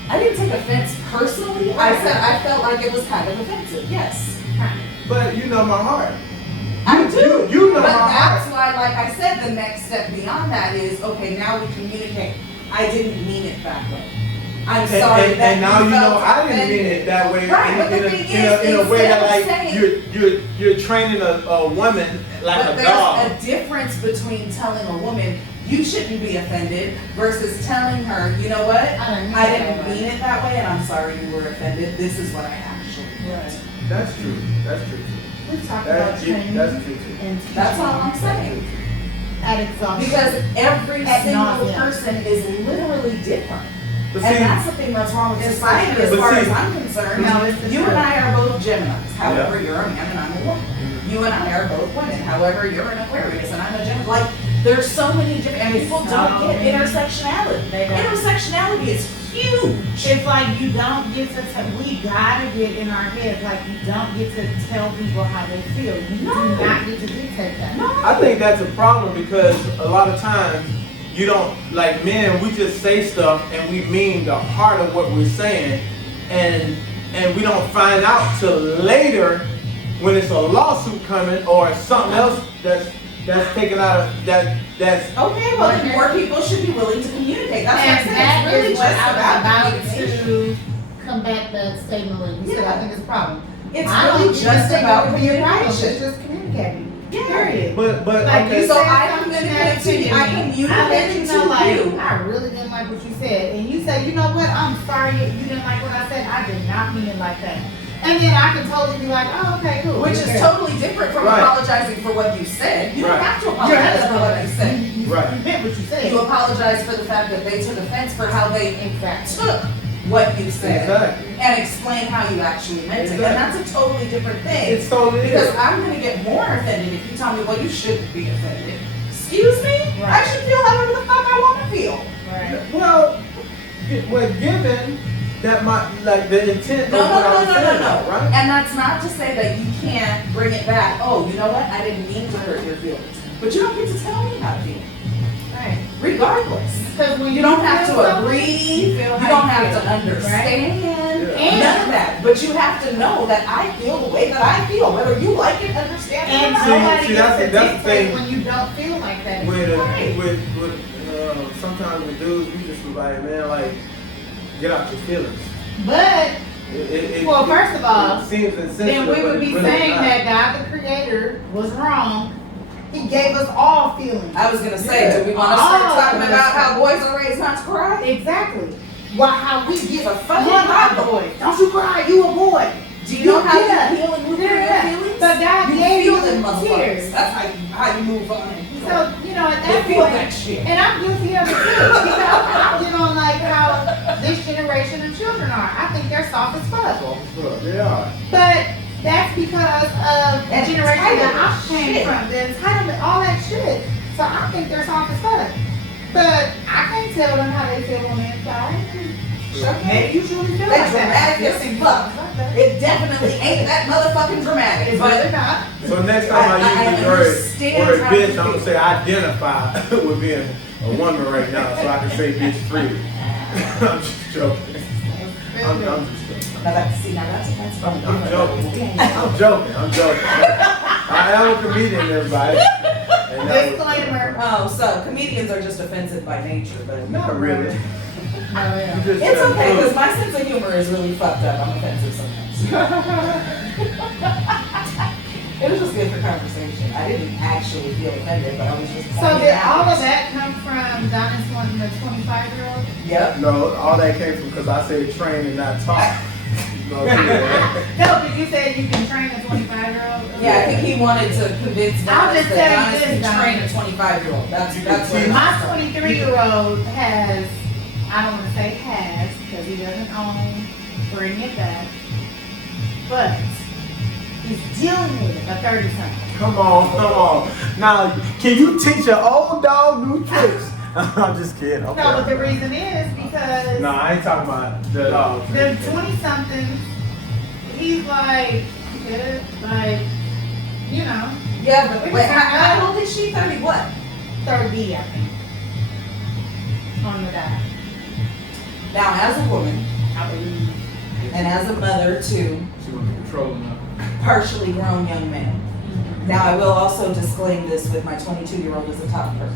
I didn't take offense personally. I said I felt like it was kind of offensive. Yes. But you know my heart. I do. You know But my that's heart. why, like I said, the next step beyond that is, okay, now we communicate. I didn't mean it that way. I'm sorry that and now you know felt I didn't mean offended. it that way. Right, but the in thing a way that like saying, you're training a woman like but a there's dog. a difference between telling a woman you shouldn't be offended versus telling her, you know what? I didn't mean it that way, and I'm sorry you were offended. This is what I actually meant. That's true. That's true. We talked about That's training that's true too. and That's all teaching I'm saying. at exhaustion. Because every Ad single nauseam. person is literally different. But And see, that's the thing that's wrong with It's society for as sure. far But as see- I'm concerned. No, it's for You sure. and I are both Geminis. However, you're a man and I'm a woman. You and I are both women. However, you're an Aquarius and I'm a Gemini. Like, there's so many different, and people don't get intersectionality. They don't. Intersectionality is huge. It's like you don't get to we gotta get in our heads, like you don't get to tell people how they feel. You No. do not get to dictate that. No. I think that's a problem because a lot of times you don't, like men, we just say stuff and we mean the heart of what we're saying, and we don't find out till later when it's a lawsuit coming or something else that's taken out of that's Okay, well, then more people should be willing to communicate. That's And what I'm that saying. It's really is what just I was about communication. to combat that statement when you said I Yeah. think it's a problem. It's I don't really think just it's about gonna be a problem. It's communication. just communicating. Yeah. Period. but Like okay. you So said I something communicated that to you. I I let communicated you to know, like, you. I really didn't like what you said. And you say, you know what, I'm sorry you didn't like what I said. I did not mean it like that. And then I can totally be like, oh, okay, cool. Which is Yeah. totally different from Right. apologizing for what you said. You don't Right. have to apologize for what you said. Right. You meant what you said. You apologize for the fact that they took offense for how they took what you said Exactly. and explain how you actually meant it. Exactly. And that's a totally different thing. It's totally Because is. I'm going to get more offended if you tell me, well, you shouldn't be offended. Excuse me? I Right. should feel however the fuck I want to feel. Right. Well, given that my like the intent No, of what I was no, saying, no. right? And that's not to say that you can't bring it back. Oh, you know what? I didn't mean to hurt your feelings. But you don't get to tell me how to feel. Right. Regardless. Because when You don't have feel to something, agree. you You feel how don't you have feel, to understand. Yeah. None of that. But you have to know that I feel the way that I feel. Whether you like it, understand it, or And not. nobody see, gets that's to the- that's the dictate thing. when you don't feel like that. Right. With sometimes with dudes, we just be like, man, like, get out your feelings. But well, first of all, it seems insensitive. then we but would it's be really saying not. that God the Creator was wrong. He gave us all feelings. I was gonna say, Yeah. do we want to start Oh, talking that's about right. how boys are raised not to cry? Exactly. Well, how we get A fucking one Bible. boy. Don't you cry, you a boy. Do you know how Yeah. you feel and move through your Yeah. feelings? But God You gave feel you them the motherfuckers. tears. That's how you move on. So, you know, at They that feel point, that shit. and I'm guilty of it too. Because I get on like how this generation of children are. I think they're soft as fuck. They are. But that's because of the And generation that I entitlement came shit. from, the entitlement, all that shit. So I think they're soft as fuck. But I can't tell them how they feel on the inside. Maybe you truly feel They like that. dramatic as fuck. It definitely ain't that motherfucking dramatic. But they're But not. So next time I, I use the understand word how bitch, you I'm gonna feel. say identify with being a woman right now, so I can say bitch freely. I'm just joking. I'm just joking. now that's funny. I'm joking. I'm joking. I am a comedian, everybody. And that was- Disclaimer. So comedians are just offensive by nature, but Not really. No, yeah. You just it's said okay because look. my sense of humor is really fucked up. I'm offensive sometimes. It was just good for conversation. I didn't actually feel offended, but I was just. So pointing did out. all of that come from Donis wanting the 25-year-old? Yep. No, all that came from because I said train and not talk. No, yeah. No, because you said you can train a 25-year-old. Yeah, I think he wanted to convince I'll Donis just that tell you Donis this, can train a 25-year-old. That's what My 23-year-old has, I don't want to say has, because he doesn't own bring it back, but he's dealing with a 30-something. Come on. Now, can you teach an old dog new tricks? I'm just kidding. Okay. No, but the reason is because No, I ain't talking about the dog. the 20-somethings, he's like, you know, Yeah, but wait, how old is she? 30 what? 30, I think, on the dot, Now, as a woman, I believe. and as a mother to She want to control now. partially grown young men. Now, I will also disclaim this with my 22-year-old as a toddler.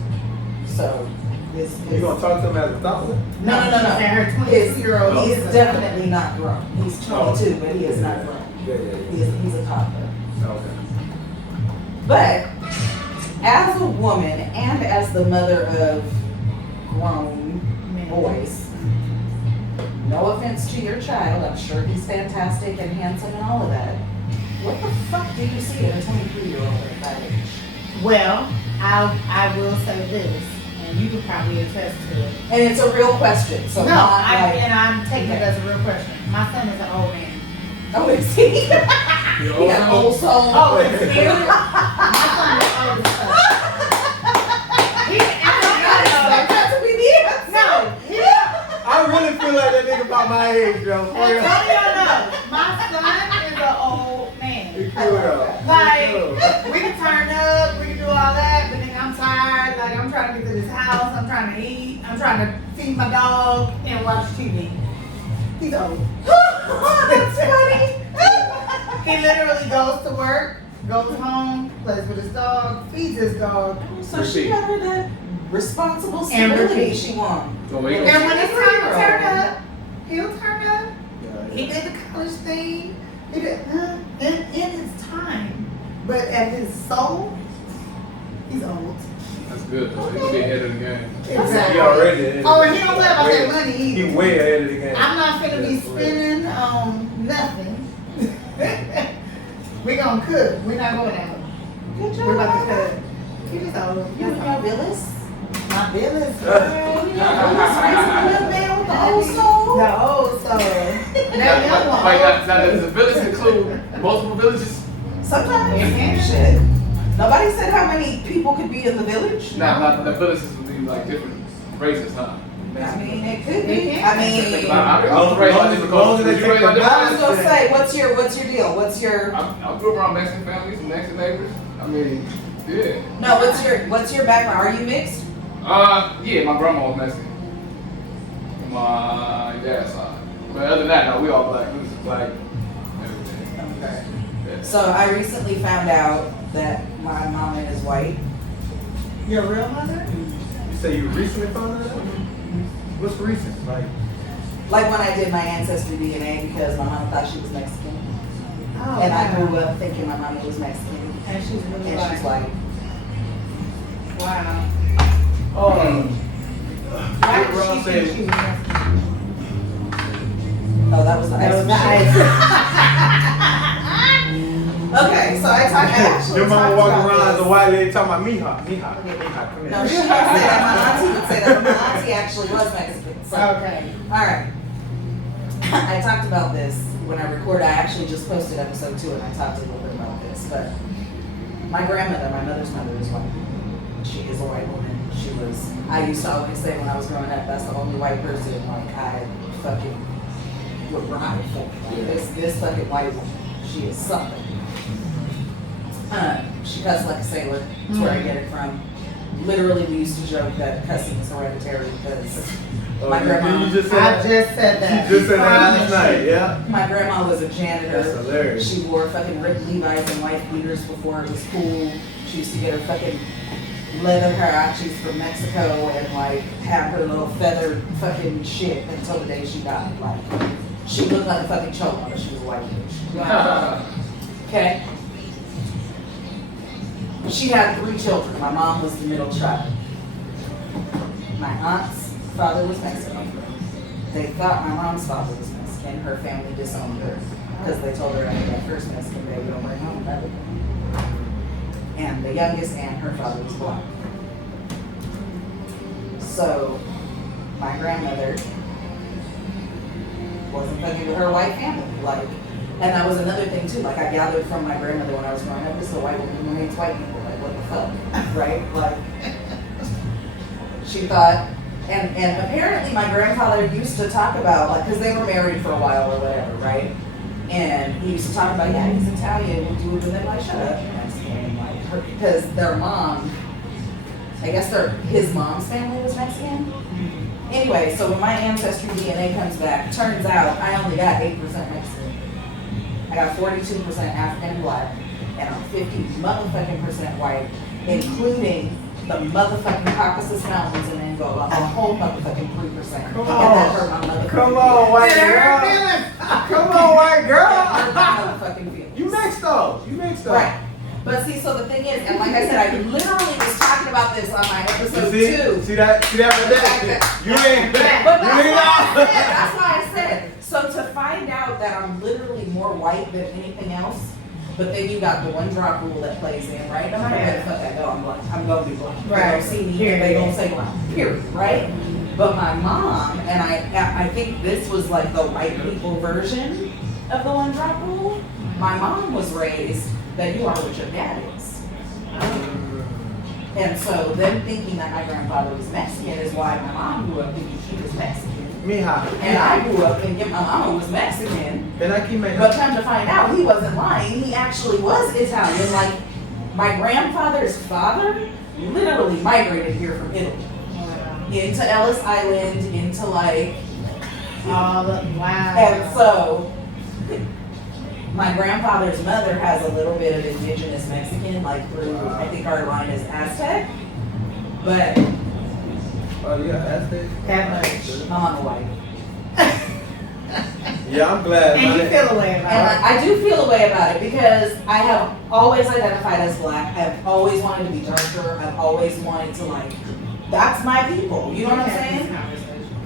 So, You gonna talk to him as a toddler? No. She said her 22-year-old He is is a definitely not grown. He's 22, but he is not grown. Yeah. He's a toddler. Okay. But as a woman and as the mother of grown boys, no offense to your child, I'm sure he's fantastic and handsome and all of that. What the fuck do you see in a 23-year-old at that age? Well, I will say this, and you could probably attest to it. And it's a real question, so No, not like, and I'm taking it as a real question. My son is an old man. oh, is he? He You got old soul. Oh, it's serious? My son is old as fuck. That's what we need. No, I really feel like that nigga about my age, yo. Antonio, no. My son is an old man. He cool though. Like, we can turn up, we can do all that, but then I'm tired. Like, I'm trying to get to this house, I'm trying to eat, I'm trying to feed my dog and watch TV. He's old. That's funny. He literally goes to work, goes home, plays with his dog, feeds his dog. So she got her that responsible And stability repeat. she wanted. So we And gonna when it's time to turn up, he'll turn up. He Yeah. did the college thing. He did in his time. But at his soul, he's old. That's good though. He should be ahead of the game. He already ahead of Oh, the and he don't play about that money He either. way ahead of the game. I'm not finna be That's right. spending on nothing. We gonna cook. We're not going out. Good job. We're about to cook. He just old. You and your Willis. My business. Little man with the old soul. The old soul. That young one. Wait, now does the village include multiple villages? Sometimes. Yeah. Shit. Nobody said how many people could be in the village. Now the villages would be like different races, huh? I mean, it could It be. can. I mean, I was raised like different cultures. Was you raised like I was different? gonna say, what's your deal? What's your I grew up around Mexican families and Mexican neighbors. I mean, yeah. no? What's your background? Are you mixed? Yeah, my grandma was Mexican. My dad's side. But other than that, no, we all black. We was black. Everything. Okay. Yeah. So I recently found out that my mom is white. Your real mother? You say you recently found that out? What's recent? Like, Like when I did my ancestry DNA because my mom thought she was Mexican, Oh, and I wow. grew up thinking my mom was Mexican, And she's really and she's white. white. Wow. Why Why did she think she was Mexican? Oh, that was the That was ice. the ice. Okay, so I actually your mama talked walking about around as this. a white lady talking about mija, come here. No, she would say that. My auntie would say that. My auntie actually was Mexican. So, Okay. all right. I talked about this when I recorded. I actually just posted episode 2, and I talked a little bit about this. But my grandmother, my mother's mother, is white. She is a white woman. She was. I used to always say when I was growing up, that's the only white person like I fucking would ride for. Like, this fucking white woman. She is something. She cussed like a sailor. That's where I get it from. Literally, we used to joke that cussing is hereditary because my grandma. You just said I that? just said that. You just said that last Promise night, you. yeah? My grandma was a janitor. That's hilarious. She wore fucking ripped Levi's and white beaters before it was cool. She used to get her fucking leather huaraches from Mexico and like have her little feathered fucking shit until the day she died. Like she looked like a fucking chola, but she was a white bitch. Okay. She had 3 children. My mom was the middle child. My aunt's father was Mexican. They thought my mom's father was Mexican. and her family disowned her because they told her after that first Mexican baby, don't bring home another one. And the youngest and her father was black. So my grandmother wasn't fucking with her white family, like, and that was another thing too. Like I gathered from my grandmother when I was growing up, this is a white woman who hates white people. Like what the fuck, right? Like she thought, and apparently my grandfather used to talk about like, because they were married for a while or whatever, right? And he used to talk about, yeah, he's Italian, we'll do it, and they're like, shut up, you're Mexican, like, because their mom, I guess his mom's family was Mexican. Anyway, so when my ancestry DNA comes back, turns out I only got 8% Mexican. I got 42% African and black, and I'm 50 motherfucking percent white, including the motherfucking Caucasus Mountains in Angola, a whole motherfucking 3%. Come And that hurt my on, motherfucking come on, white girl. Come on, white That hurt girl. my motherfucking feelings. You mixed those. You mixed those. Right. But see, so the thing is, and like I said, I literally was talking about this on my episode You 2. see that? You ain't that. But You ain't that's why I said. So to find out that I'm literally more white than anything else, but then you got the one drop rule that plays in, right? No matter where the fuck I go, I'm black. I'm gonna be black. Right. They don't see me, they don't say black. Period. Right? But my mom, and I think this was like the white people version of the one drop rule. My mom was raised that you are what your dad is. And so them thinking that my grandfather was Mexican is why my mom grew up thinking she was Mexican. Mija. And I grew up thinking my mama was Mexican. Then I keep making. But come to find out, he wasn't lying. He actually was Italian. Like, my grandfather's father literally migrated here from Italy. Into Ellis Island, into like... Wow. And so, my grandfather's mother has a little bit of indigenous Mexican, like through, I think our line is Aztec. But... Oh yeah, that's it. That much. my mama white. Yeah, I'm glad. And you feel a way And about it. I do feel a way about it because I have always identified as black. I've always wanted to be darker. I've always wanted to like, that's my people. You know what I'm saying?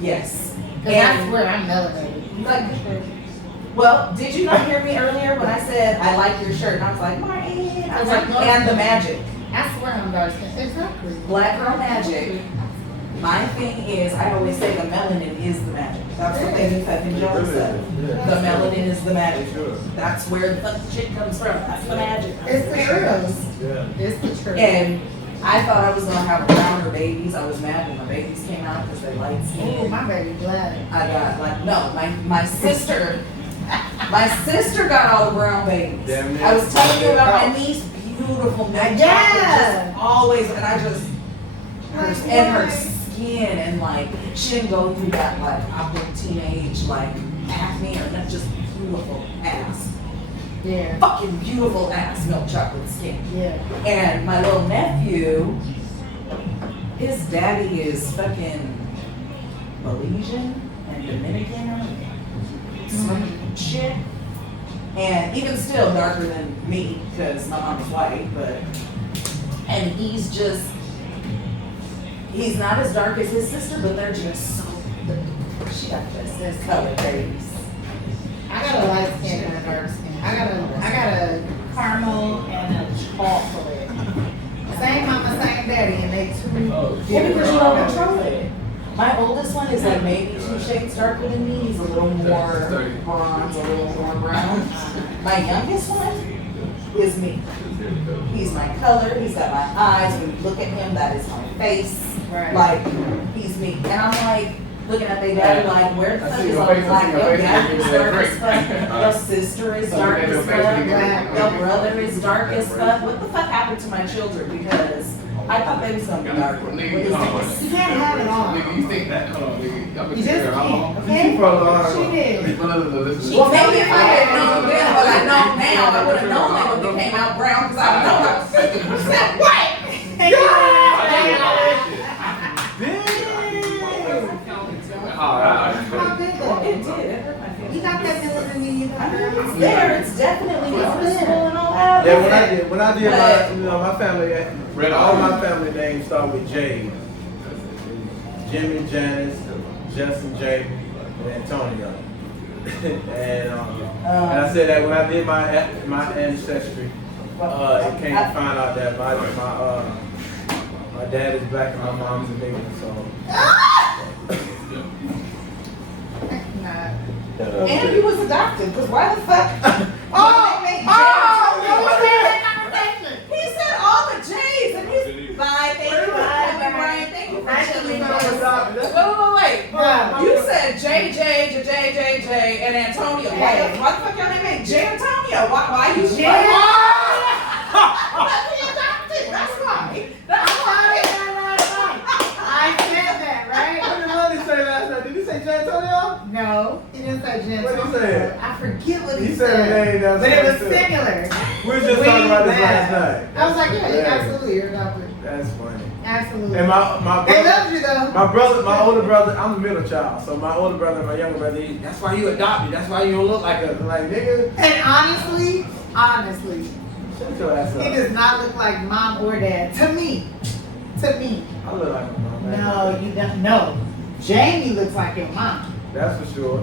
Yes. Because I swear I'm melanated. Like, well, did you not hear me earlier when I said I like your shirt? And I was like, Martin. I was like, and the magic. I swear I'm dark skin. Exactly. Black girl magic. My thing is, I always say the melanin is the magic. That's what they fucking Jones said. The melanin is the magic. That's where the fucking shit comes from. That's the magic. It's the truth. Yeah. It's the truth. And I thought I was gonna have browner babies. I was mad when my babies came out because they light Oh, skin. my baby black. I got like, no, my sister, my sister got all the brown babies. Damn it. I was telling you about my niece, beautiful, magic. Yeah. Just always, and I just, and her skin, and like, she didn't go through that like awkward teenage like acne or not, just beautiful ass. Yeah. Fucking beautiful ass milk chocolate skin. Yeah. And my little nephew, his daddy is fucking Belizean and Dominican or some shit. And even still darker than me because my mom's white, but, and he's just, he's not as dark as his sister, but they're just so, she got this color babies. I got a light skin and a dark skin. I got a caramel and a chocolate. Same mama, same daddy, and they two Well, different because you don't colors. control it. My oldest one is like maybe 2 shades darker than me. He's a little more bronze, a little more brown. My youngest one is me. He's my color. He's got my eyes. When you look at him, that is my face. Right. Like, he's me. And I'm like, looking at their daddy like, where the I fuck see is your all face, I black? see your Your face, dad you is give me dark that as fuck. break. Your sister is dark Okay, as your fuck. face, you give me that Your brother is dark as fuck. What the fuck happened to my children? Because I thought they was gonna be darker. Nigga, you hold on. You can't have it all. Nigga, you think that? Hold on, nigga. Y'all been You just together how long? can't, okay? For a long She did. Well, maybe if I had known then what I know now, I would have known that when they came out brown because I know I was 50% white. Alright. How big though? It did. It hurt my You feelings. got that melanin in you. It's there. It's definitely noticeable and all that. Yeah, when I did my family, all my family names start with J. Jimmy, Janice, Justin, Jamie, and Antonio. and I said that when I did my ancestry, it came to find out that my dad is black and my mom's a nigga. So. And he was adopted, because why the fuck? He said all the J's, and he's bye, thank you, bye, Brian, thank you for chilling. Wait. You said J, and Antonio. Why the fuck your name ain't J Antonio? Why you J? That's why. I said that, right? What did he say last night? Did he say J. Antonio? No, he didn't say Jen. What did he say? I forget what he said. A name that was but it was funny, too. similar. We were just talking about this last night. I was like, yeah, absolutely, you're adopted. That's funny. Absolutely. And my They brother, loved you though. my older brother, I'm the middle child. So my older brother and my younger brother, that's why you adopted. That's why you don't look like us. I'm like, nigga, And honestly, shut your ass he up. does not look like mom or dad. To me. I look like my mom. man. No, you don't. No. Jamie looks like your mom. That's for sure.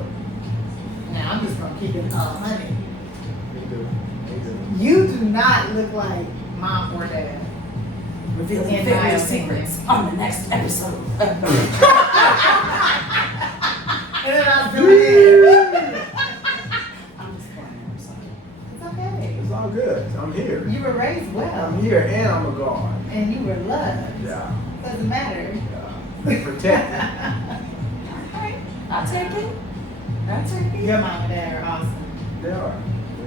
Now I'm just gonna keep it 100. Me too. You do not look like mom or dad. Revealing In my various opinion. secrets on the next episode. And then I'm doing it. I'm just playing, I'm sorry. It's okay. It's all good. I'm here. You were raised well, I'm here and I'm a guard. and you were loved. Yeah. Doesn't matter. Protected. Alright, I'll take it. I'll take it. Your mom and dad are awesome. They are.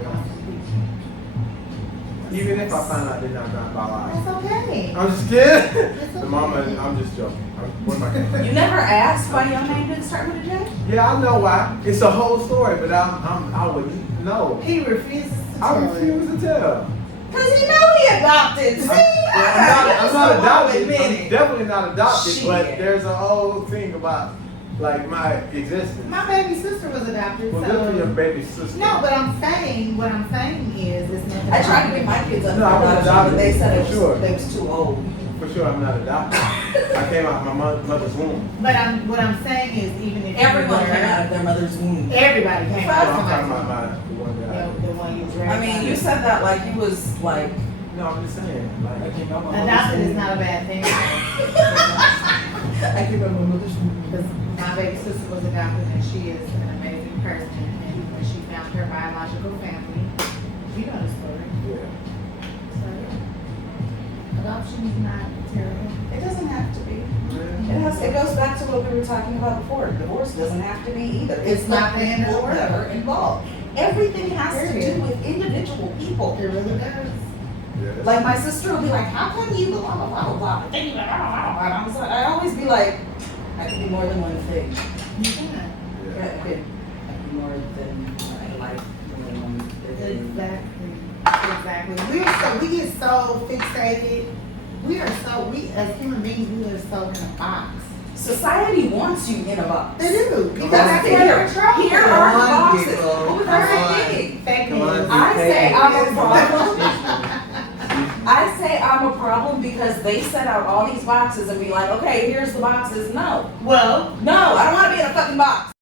Awesome people. Even if I find out they're not biological. That's okay. I'm just kidding. It's The mama, okay. I'm just joking. What am I kidding? You never asked why your name didn't start with a J? Yeah, I know why. It's a whole story, but I wouldn't know. He refuses to I tell refuse to tell. Cause you know he adopted. See, I'm not adopted. Admit I'm it. definitely not adopted, but Shit. there's a whole thing about like my existence. My baby sister was adopted, Well, good for your so. baby sister. No, but what I'm saying is it's nothing. I tried to get my kids up No, I for was adoption, adopted, but they said for it was, sure. they was too old. For sure, I'm not adopted. I came out of my mother's womb. But what I'm saying is even if you Everyone were- came out of their mother's womb. Everybody came out I'm of talking somebody's about womb. the one that The one you dragged I mean, out you of. said that like you was like. No, I'm just saying. Like, Adopted is not a bad thing. I came out of my mother's womb. Because my baby sister was adopted and she is an amazing person. And when she found her biological family, you know the story. yeah. So adoption is not terrible. It doesn't have to be. Yeah. It goes back to what we were talking about before. Divorce doesn't have to be either. It's not the end of the people world. that are involved. Everything has to Period. do with individual people. It really does. Yeah. Like my sister will be like, "How come you blah blah blah blah blah?" And I was like, I always be like, "I can be more than one thing. You can. I could be more than like more than one thing." Exactly. We get so fixated. We as human beings, we are so in a box. Society wants you in a box. They do. Because That's that's the where here. you're in trouble. Here are the Come on, boxes. people. What was Come I on. saying? Fake Come on, news. I say I'm a problem. problem. I say I'm a problem because they set out all these boxes and be like, okay, here's the boxes. No, Well, no, I don't want to be in a fucking box.